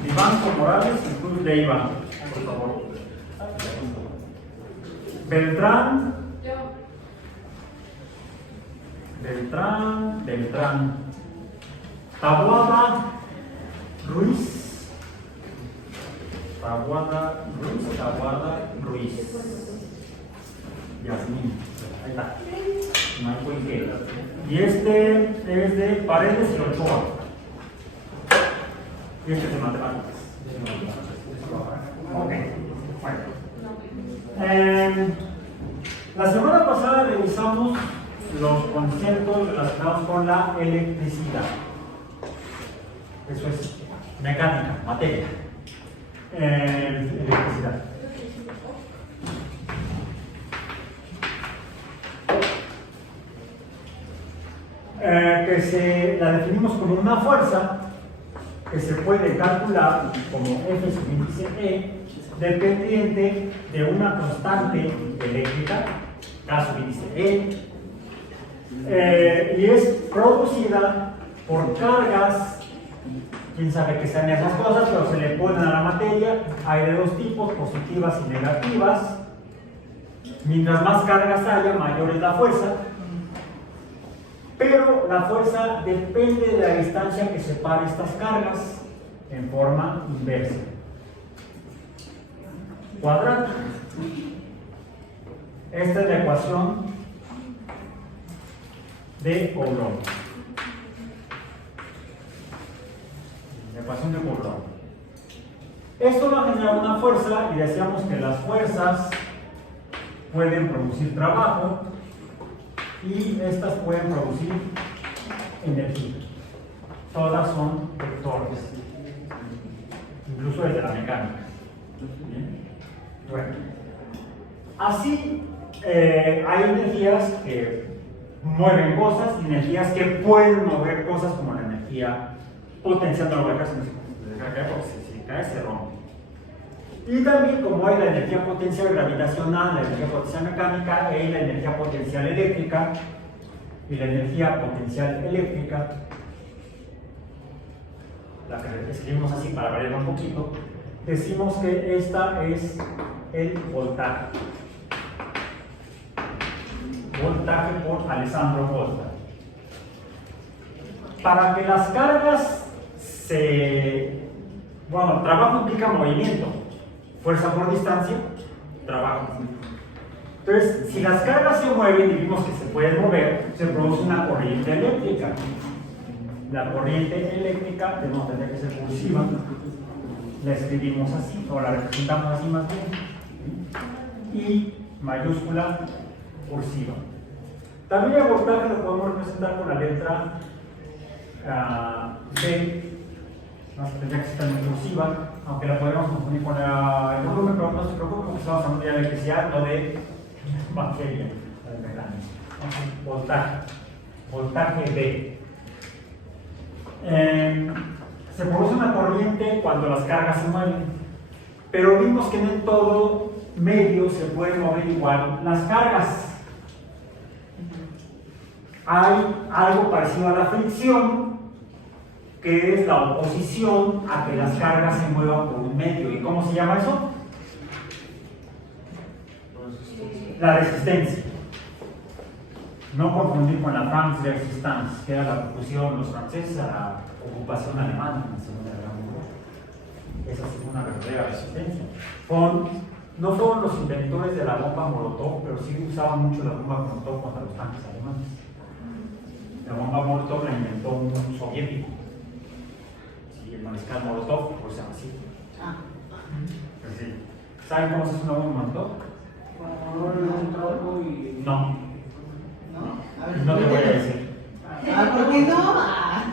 Vivanco, Morales y Cruz Leiva, por favor. Beltrán. Beltrán. Taboada, Ruiz. Yasmín. Ahí está. No hay por qué. Y este es de Paredes y Ochoa. Y este es de matemáticas. Ok. Bueno. La semana pasada revisamos los conceptos relacionados con la electricidad. Eso es mecánica, materia. Electricidad. Que la definimos como una fuerza que se puede calcular como F subíndice E dependiente de una constante eléctrica, K subíndice E, y es producida por cargas, quién sabe qué sean esas cosas, pero se le ponen a la materia. Hay de 2 tipos, positivas y negativas. Mientras más cargas haya, mayor es la fuerza. Pero la fuerza depende de la distancia que separe estas cargas en forma inversa. Cuadrado. Esta es la ecuación de Coulomb. La ecuación de Coulomb. Esto va a generar una fuerza y decíamos que las fuerzas pueden producir trabajo y estas pueden producir energía. Todas son vectores, incluso desde la mecánica. ¿Bien? Bueno, así hay energías que mueven cosas y energías que pueden mover cosas, como la energía potencial. No lo voy a dejar porque si cae se rompe. Y también, como hay la energía potencial gravitacional, la energía potencial mecánica, hay la energía potencial eléctrica. Y la energía potencial eléctrica, la que escribimos así para variar un poquito, decimos que esta es el voltaje. Voltaje por Alessandro Volta. Para que las cargas trabajo implica movimiento. Fuerza por distancia, trabajo. Entonces, si las cargas se mueven y vimos que se pueden mover, se produce una corriente eléctrica. La corriente eléctrica, tendría que ser cursiva, la escribimos así, o la representamos así más bien. Y mayúscula cursiva. También el voltaje lo podemos representar con la letra B. No se tendría que estar en cursiva, aunque la podemos confundir con el volumen, pero no se preocupen porque estamos hablando de electricidad, no de materia, de mecánica. Voltaje B. Se produce una corriente cuando las cargas se mueven, pero vimos que no en todo medio se pueden mover igual las cargas. Hay algo parecido a la fricción, que es la oposición a que las cargas se muevan por un medio. ¿Y cómo se llama eso? La resistencia. No confundir con la France Resistance, que era la propusieron los franceses a la ocupación alemana en la Segunda Guerra Mundial. Esa sí fue una verdadera resistencia. No fueron los inventores de la bomba Molotov, pero sí usaban mucho la bomba Molotov contra los tanques alemanes. La bomba Molotov la inventó un soviético. Sí, el mariscal Molotov, por ser así. Ah, Pues sí. ¿Saben cómo se hace una bomba Molotov? Un trozo y. No, ¿no? A ver, no te voy a decir. Ah, ¿por qué no? Ah.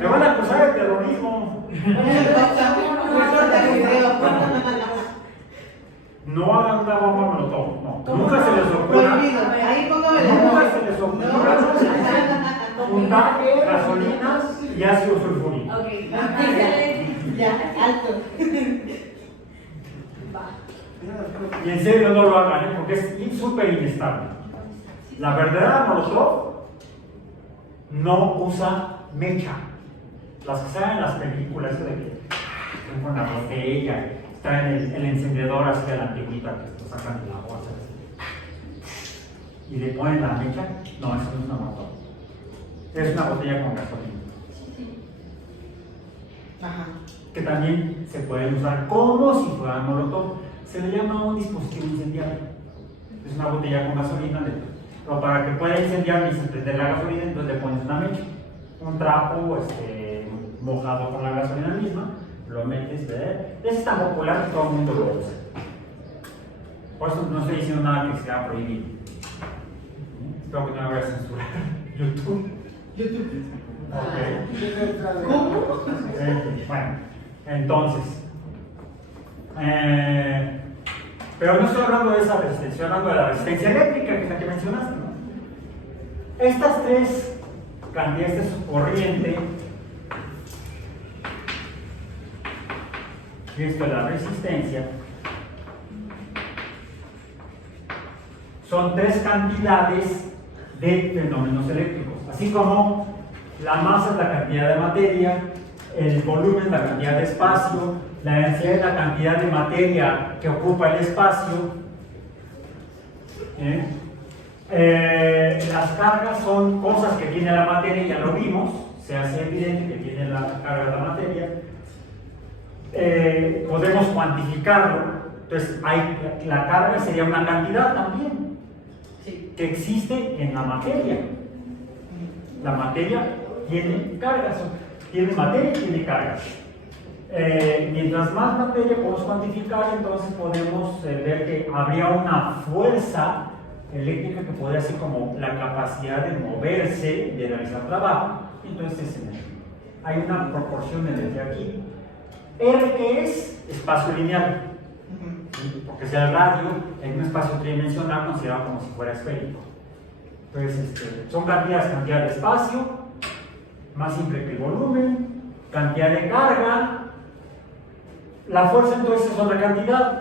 Me van a acusar de terrorismo. Recorta el video. No hagan una bomba Molotov, no. Nunca se les ocurra. Prohibido. Ahí póngame la Nunca voz. se les ocurra juntar gasolinas y ácido sulfúrico. Ok, Ya, alto. Y en serio no lo hagan, porque es súper inestable. La verdadera Molotov no usa mecha. Las que salen en las películas, eso de que están con la botella, traen el encendedor así de la antigüita que lo sacan de la bolsa y le ponen la mecha. No, eso no es una Molotov. Es una botella con gasolina. Ajá. Que también se pueden usar como si fueran Molotov. Se le llama un dispositivo incendiario. Es una botella con gasolina dentro. Pero para que pueda incendiar y se prender la gasolina, entonces le pones una mecha. Un trapo mojado con la gasolina misma, lo metes, ¿verdad? Es tan popular que todo el mundo lo usa. Por eso no estoy diciendo nada que sea prohibido. Espero que no me vaya a censurar YouTube. Ok. ¿Cómo? Bueno, entonces, pero no estoy hablando de esa resistencia, estoy hablando de la resistencia eléctrica, que es la que mencionaste, ¿no? Estas tres cantidades de su corriente, y esto es la resistencia, son tres cantidades de fenómenos eléctricos, así como la masa es la cantidad de materia, el volumen es la cantidad de espacio, la densidad es la cantidad de materia que ocupa el espacio. Las cargas son cosas que tiene la materia, ya lo vimos, se hace evidente que tiene la carga de la materia. Podemos cuantificarlo, entonces la carga sería una cantidad también que existe en la materia. La materia tiene cargas, tiene materia y tiene cargas. Mientras más materia podemos cuantificar, entonces podemos ver que habría una fuerza eléctrica que podría ser como la capacidad de moverse, de realizar trabajo. Entonces hay una proporción de energía aquí. R, que es espacio lineal, porque si el radio en un espacio tridimensional considerado como si fuera esférico. Entonces son cantidad de espacio, más simple que el volumen, cantidad de carga. La fuerza entonces es otra cantidad.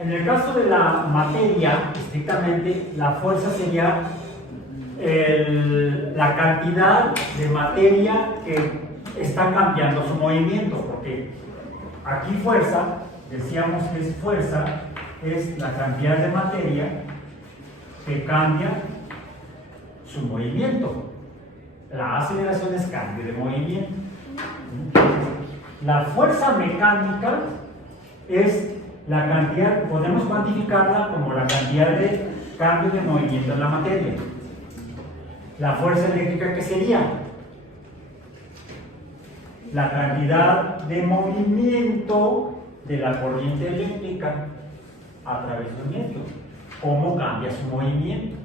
En el caso de la materia, estrictamente, la fuerza sería la cantidad de materia que está cambiando su movimiento, porque aquí fuerza, decíamos que es fuerza, es la cantidad de materia que cambia su movimiento. La aceleración es cambio de movimiento. La fuerza mecánica es la cantidad, podemos cuantificarla como la cantidad de cambio de movimiento en la materia. La fuerza eléctrica, ¿qué sería? La cantidad de movimiento de la corriente eléctrica a través de un medio. ¿Cómo cambia su movimiento?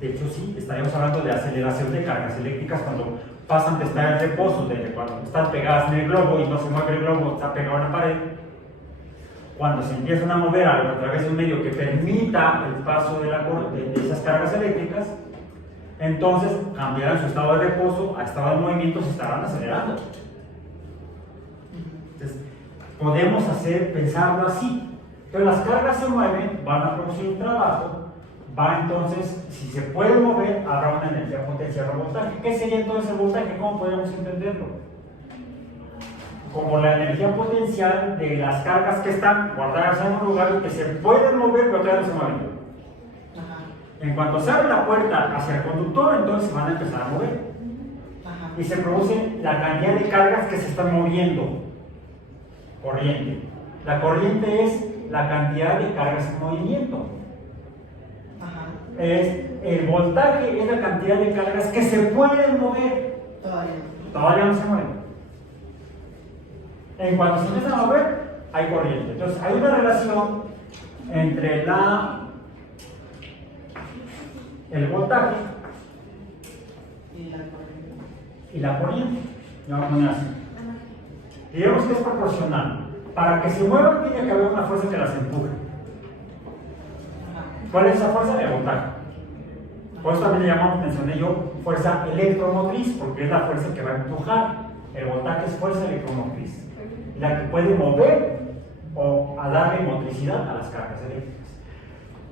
De hecho, sí, estaríamos hablando de aceleración de cargas eléctricas cuando pasan de estar en reposo, de cuando están pegadas en el globo y no se mueve el globo, está pegado en la pared. Cuando se empiezan a mover algo a través de un medio que permita el paso de esas cargas eléctricas, entonces cambiarán su estado de reposo a estado de movimiento, se estarán acelerando. Entonces, podemos pensarlo así. Entonces las cargas se mueven, van a producir un trabajo, entonces, si se puede mover, habrá una energía potencial o voltaje. ¿Qué sería entonces el voltaje? ¿Cómo podemos entenderlo? Como la energía potencial de las cargas que están guardadas en un lugar y que se pueden mover, pero todavía no se mueven. En cuanto se abre la puerta hacia el conductor, entonces se van a empezar a mover. Ajá. Y se produce la cantidad de cargas que se están moviendo. Corriente. La corriente es la cantidad de cargas en movimiento. Ajá. El voltaje es la cantidad de cargas que se pueden mover. Todavía. Todavía no se mueven. En cuanto se empiezan a mover, hay corriente. Entonces hay una relación entre el voltaje Y la corriente. y la corriente. Lo vamos a poner así. Digamos que es proporcional. Para que se muevan tiene que haber una fuerza que las empuje. Ajá. ¿Cuál es esa fuerza? El voltaje. Por eso también le llamamos, mencioné yo, fuerza electromotriz, porque es la fuerza que va a empujar. El voltaje es fuerza electromotriz, la que puede mover o a darle motricidad a las cargas eléctricas.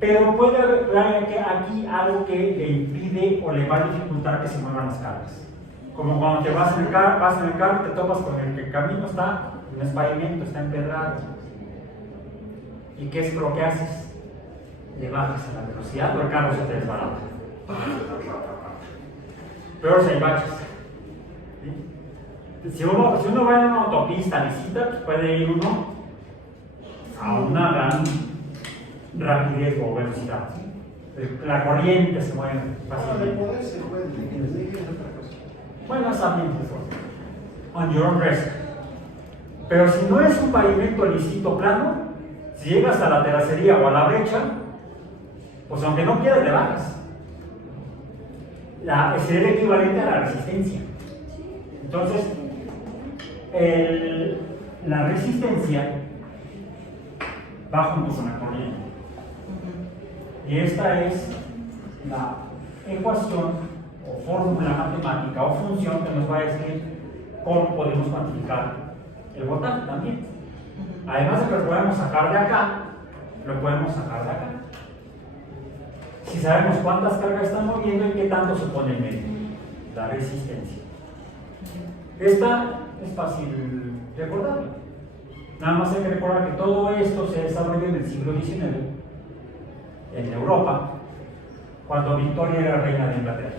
Pero puede haber aquí algo que le impide o le va a dificultar que se muevan las cargas. Como cuando te vas en el carro, te topas con el que el camino está, no es pavimento, está empedrado. ¿Y qué es lo que haces? Le bajas a la velocidad o el carro se te desbarata. Peor si hay baches. ¿Sí? Si uno va en una autopista lisita, pues puede ir uno a una gran rapidez o velocidad. La corriente se mueve Bueno, de fácilmente. poder se puede, de es otra cosa. Bueno, es también on your own risk. Pero si no es un pavimento lisito plano, si llegas a la terracería o a la brecha, pues aunque no quieras, le bajas. Sería el equivalente a la resistencia. Entonces, la resistencia va junto con la corriente. Y esta es la ecuación o fórmula matemática o función que nos va a decir cómo podemos cuantificar el voltaje también. Además de que lo podemos sacar de acá, lo podemos sacar de acá. Si sabemos cuántas cargas están moviendo y qué tanto se pone en medio, la resistencia. Esta es fácil de recordar. Nada más hay que recordar que todo esto se desarrolló en el siglo XIX, en Europa, cuando Victoria era reina de Inglaterra.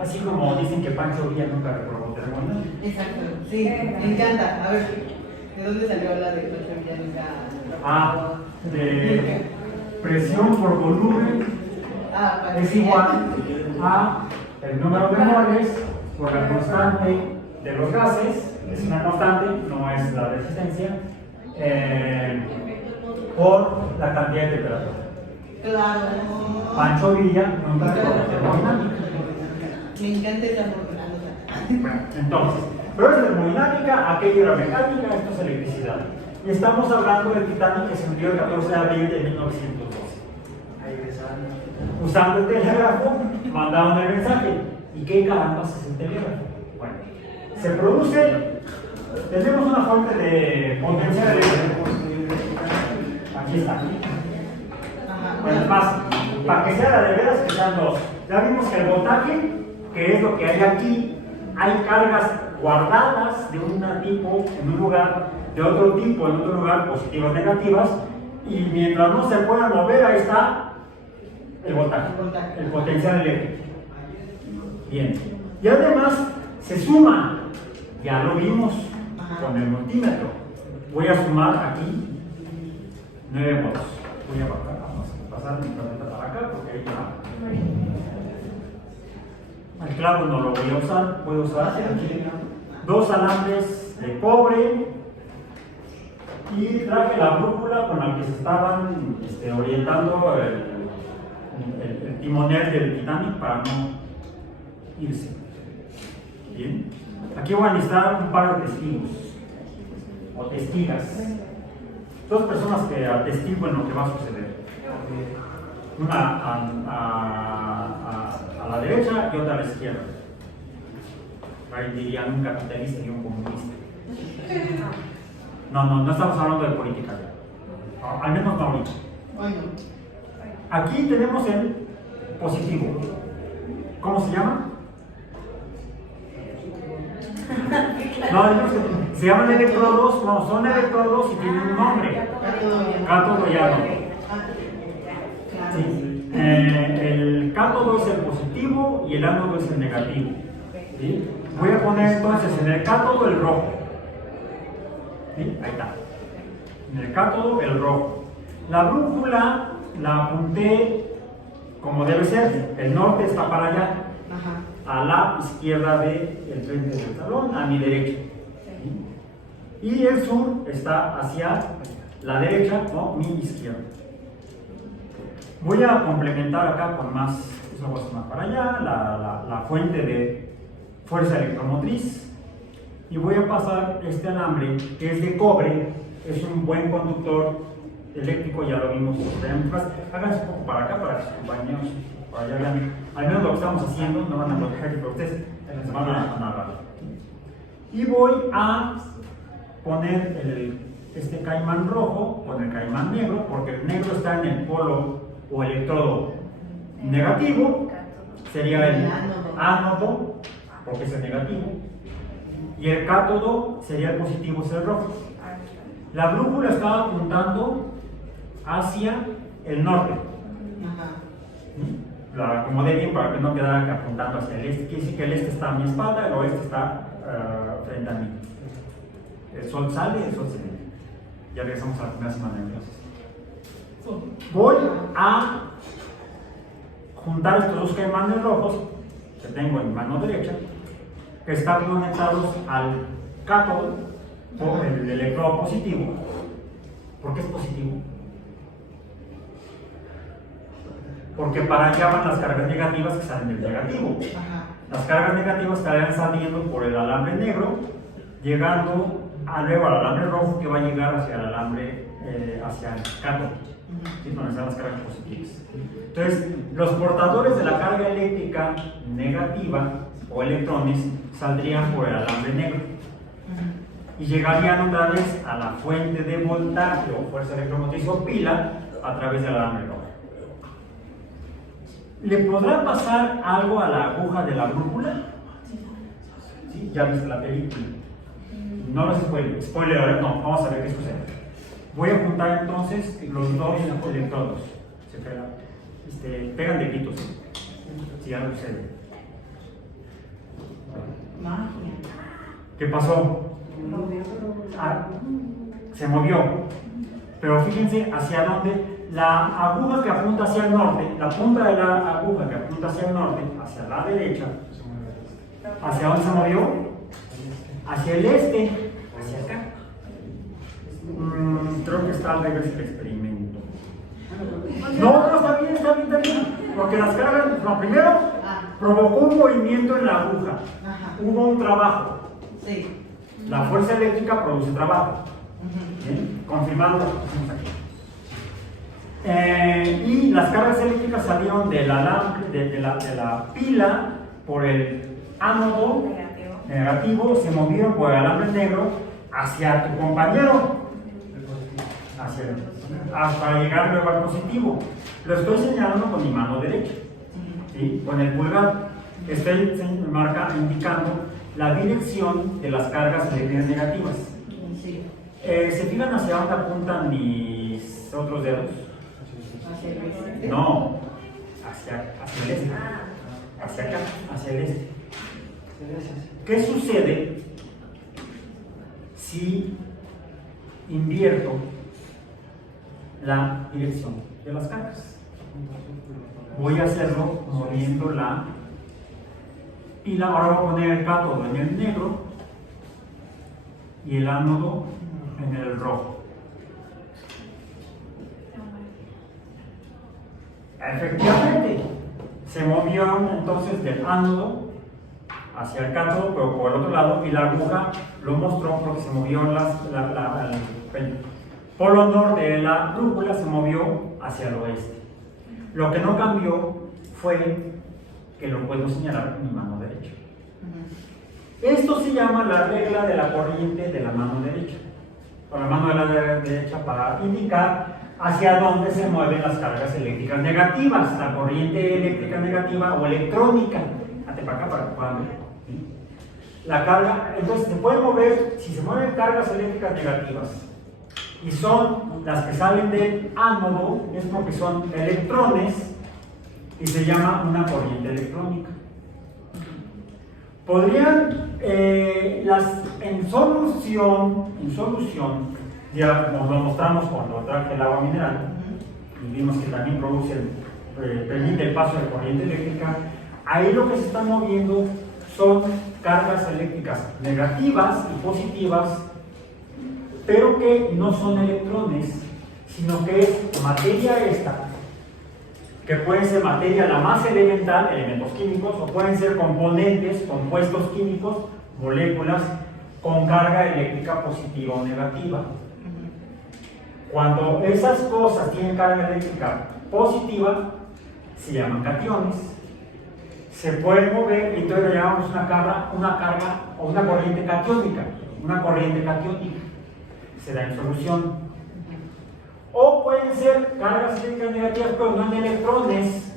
Así como dicen que Pancho Villa nunca reprobó terremoto. Exacto, sí, me encanta. A ver, ¿de dónde salió la de Pancho Villa nunca? De presión por volumen es igual a el número de moles por la constante de los gases, es una constante, no es la resistencia, por la cantidad de temperatura. Claro. Pancho Villa nunca reprobó termodinámica. Me encanta esa fórmula. Entonces, pero es termodinámica, aquello era mecánica, esto es electricidad. Y estamos hablando del Titanic que se hundió el 14 de abril de 1912. Usando el telégrafo, mandaron el mensaje. ¿Y qué caramba es el telégrafo? Bueno, se produce, tenemos una fuente de potencial eléctrico. Aquí está. Bueno, más, para que sea la de veras, que sean dos. Ya vimos que el voltaje, que es lo que hay aquí, hay cargas guardadas de un tipo en un lugar, de otro tipo en otro lugar, positivas, negativas, y mientras no se puedan mover, ahí está el voltaje, el potencial eléctrico. Bien, y además se suma, ya lo vimos con el multímetro. Voy a sumar aquí 9 volts. Voy a pasar mi tableta para acá porque ahí va. El clavo no lo voy a usar, puedo usar aquí 2 alambres de cobre y traje la brújula con la que se estaban orientando el timonel del Titanic para no irse. Bien, aquí voy a necesitar un par de testigos o testigas, 2 personas que atestiguen lo que va a suceder. Una a la derecha y otra a la izquierda. Ahí dirían un capitalista y un comunista. No estamos hablando de política. Al menos no ahorita. Bueno. Aquí tenemos el positivo. ¿Cómo se llama? No, digamos que Se llaman electrodos, no, son electrodos y tienen un nombre. Cátodo y ánodo. Sí. El cátodo es el positivo y el ánodo es el negativo. ¿Sí? Voy a poner entonces en el cátodo el rojo. ¿Sí? Ahí está. En el cátodo el rojo. La brújula la apunté como debe ser. El norte está para allá, a la izquierda del frente del salón, a mi derecha. ¿Sí? Y el sur está hacia la derecha o mi izquierda. Voy a complementar acá con más para allá, la fuente de fuerza electromotriz, y voy a pasar este alambre que es de cobre, es un buen conductor eléctrico, ya lo vimos. Háganse un poco para acá para que sus compañeros para allá vean al menos lo que estamos haciendo, no van a proteger, pero ustedes se van a narrar. Y voy a poner este caimán rojo con el caimán negro, porque el negro está en el polo o electrodo negativo, sería el ánodo, porque es el negativo, y el cátodo sería el positivo, es el rojo. La brújula estaba apuntando hacia el norte. La acomodé bien para que no quedara apuntando hacia el este. Quiere decir que el este está a mi espalda, el oeste está frente a mí. El sol sale, el sol se mete. Ya regresamos a la primera semana de clases. Voy a juntar estos dos caimanes rojos que tengo en mi mano derecha, que están conectados al cátodo por el electrodo positivo. ¿Por qué es positivo? Porque para allá van las cargas negativas que salen del negativo. Las cargas negativas estarían saliendo por el alambre negro, llegando luego al alambre rojo, que va a llegar hacia el alambre, hacia el cátodo, ¿sí? Donde están las cargas positivas. Entonces, los portadores de la carga eléctrica negativa o electrones saldrían por el alambre negro y llegarían otra vez a la fuente de voltaje o fuerza electromotriz o pila a través del alambre rojo. ¿Le podrá pasar algo a la aguja de la brújula? ¿Sí? Ya viste la película. No los spoiler alert, no, vamos a ver qué sucede. Voy a juntar entonces los dos electrodos. Pegan de gritos, si ya no sucede. ¿Qué pasó? Se movió. Pero fíjense hacia dónde. La aguja que apunta hacia el norte, la punta de la aguja que apunta hacia el norte, hacia la derecha, ¿hacia dónde se movió? Hacia el este, hacia acá. Creo que está al revés el experimento. No, está bien. Porque las cargas, primero provocó un movimiento en la aguja. Hubo un trabajo. La fuerza eléctrica produce trabajo. Confirmando. Y las cargas eléctricas salieron del alambre, de la pila por el ánodo negativo, se movieron por el alambre negro hacia tu compañero, hasta llegar luego al positivo. Lo estoy señalando con mi mano derecha, ¿sí? Con el pulgar. Estoy indicando la dirección de las cargas eléctricas negativas. ¿Se fijan hacia dónde apuntan mis otros dedos? No, hacia el este. Hacia acá, hacia el este. ¿Qué sucede si invierto la dirección de las cargas? Voy a hacerlo moviendo la pila. Ahora voy a poner el cátodo en el negro y el ánodo en el rojo. Efectivamente, se movió entonces del ánodo hacia el cátodo, pero por el otro lado, y la aguja lo mostró porque se movió el polo norte de la brújula, se movió hacia el oeste. Lo que no cambió fue que lo puedo señalar con mi mano derecha. Esto se llama la regla de la corriente de la mano derecha, con la mano de la derecha para indicar hacia dónde se mueven las cargas eléctricas negativas, la corriente eléctrica negativa o electrónica. Hazte para acá para que puedan ver. ¿Sí? la carga, entonces se puede mover, si se mueven cargas eléctricas negativas y son las que salen del ánodo, es porque son electrones y se llama una corriente electrónica. Podrían, en solución, ya nos lo mostramos cuando traje el agua mineral y vimos que también permite el paso de corriente eléctrica. Ahí lo que se está moviendo son cargas eléctricas negativas y positivas, pero que no son electrones, sino que es materia esta, que puede ser materia la más elemental, elementos químicos, o pueden ser componentes, compuestos químicos, moléculas, con carga eléctrica positiva o negativa. Cuando esas cosas tienen carga eléctrica positiva, se llaman cationes. Se pueden mover y entonces le llamamos una carga o una corriente catiónica. Una corriente catiónica se da en solución. O pueden ser cargas eléctricas negativas, pero no en electrones,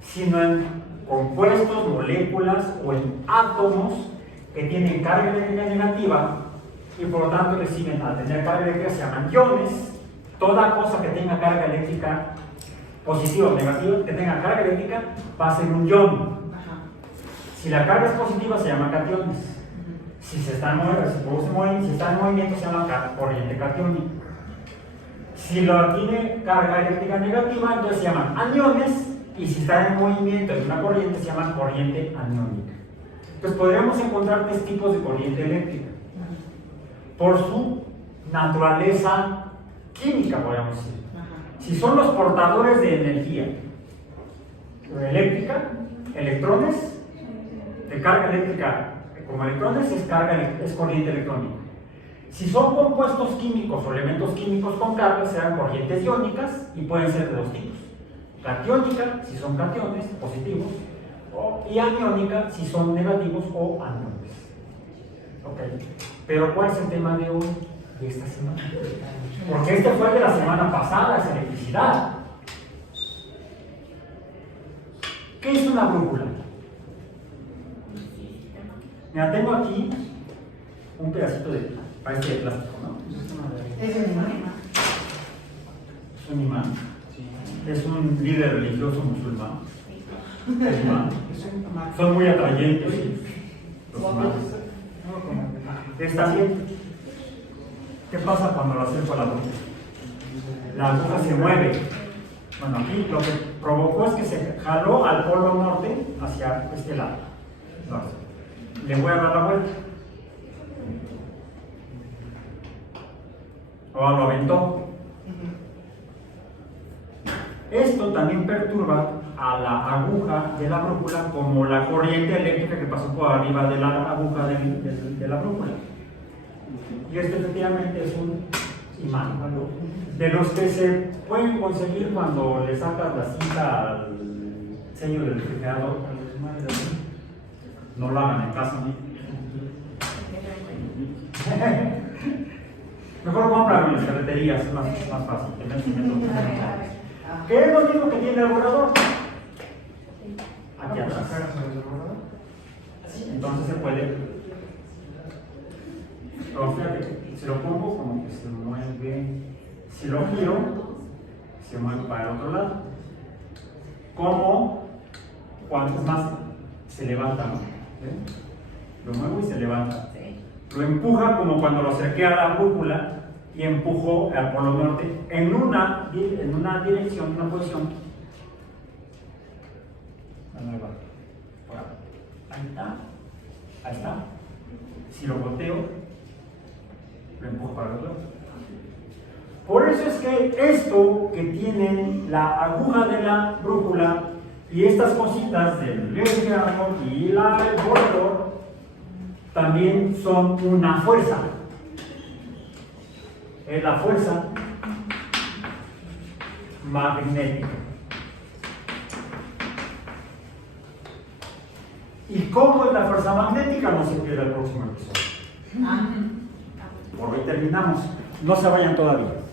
sino en compuestos, moléculas o en átomos que tienen carga eléctrica negativa y por lo tanto reciben, al tener carga eléctrica, se llaman iones. Toda cosa que tenga carga eléctrica positiva o negativa, que tenga carga eléctrica, va a ser un ion. Si la carga es positiva, se llaman cationes. Si se están moviendo, si está en movimiento, se llama corriente catiónica. Si lo tiene carga eléctrica negativa, entonces se llaman aniones, y si está en movimiento en una corriente, se llama corriente aniónica. Entonces podríamos encontrar tres tipos de corriente eléctrica por su naturaleza química, podríamos decir. Si son los portadores de energía eléctrica, electrones, de carga eléctrica como electrones, es corriente electrónica. Si son compuestos químicos o elementos químicos con carga, serán corrientes iónicas y pueden ser de dos tipos. Catiónica, si son cationes positivos, y aniónica, si son negativos o aniones. Okay. Pero ¿cuál es el tema de hoy, de esta semana? Porque este fue el de la semana pasada, es electricidad. ¿Qué es una brújula? Mira, tengo aquí un pedacito de plástico, ¿no? Es un imán. Es un imán. Es un líder religioso musulmán. Es imán. Son muy atrayentes los imanes. Está bien. ¿Qué pasa cuando lo acerco a la aguja? La aguja se mueve. Bueno, aquí lo que provocó es que se jaló al polo norte hacia este lado. Entonces, le voy a dar la vuelta. O lo aventó. Esto también perturba a la aguja de la brújula, como la corriente eléctrica que pasó por arriba de la aguja de la brújula. Y esto efectivamente es un imán, de los que se pueden conseguir cuando le sacas la cinta al sello del refrigerador. No lo hagan en casa. Mejor compran en las ferreterías, es más fácil. ¿Qué es lo mismo que tiene el borrador? Aquí atrás. Entonces se puede. Pero fíjate, si lo pongo como que se mueve. Si lo giro, se mueve para el otro lado. Como cuanto más se levanta, ¿no? Lo muevo y se levanta. Lo empuja como cuando lo acerqué a la brújula y empujó al polo norte en una dirección, en una posición. Ahí está. Ahí está. Si lo volteo, lo empujo para el otro lado. Por eso es que esto que tienen la aguja de la brújula y estas cositas del refrigerador y el borrador también son una fuerza. Es la fuerza magnética. ¿Y cómo es la fuerza magnética? No se pierda el próximo episodio. Por hoy terminamos. No se vayan todavía.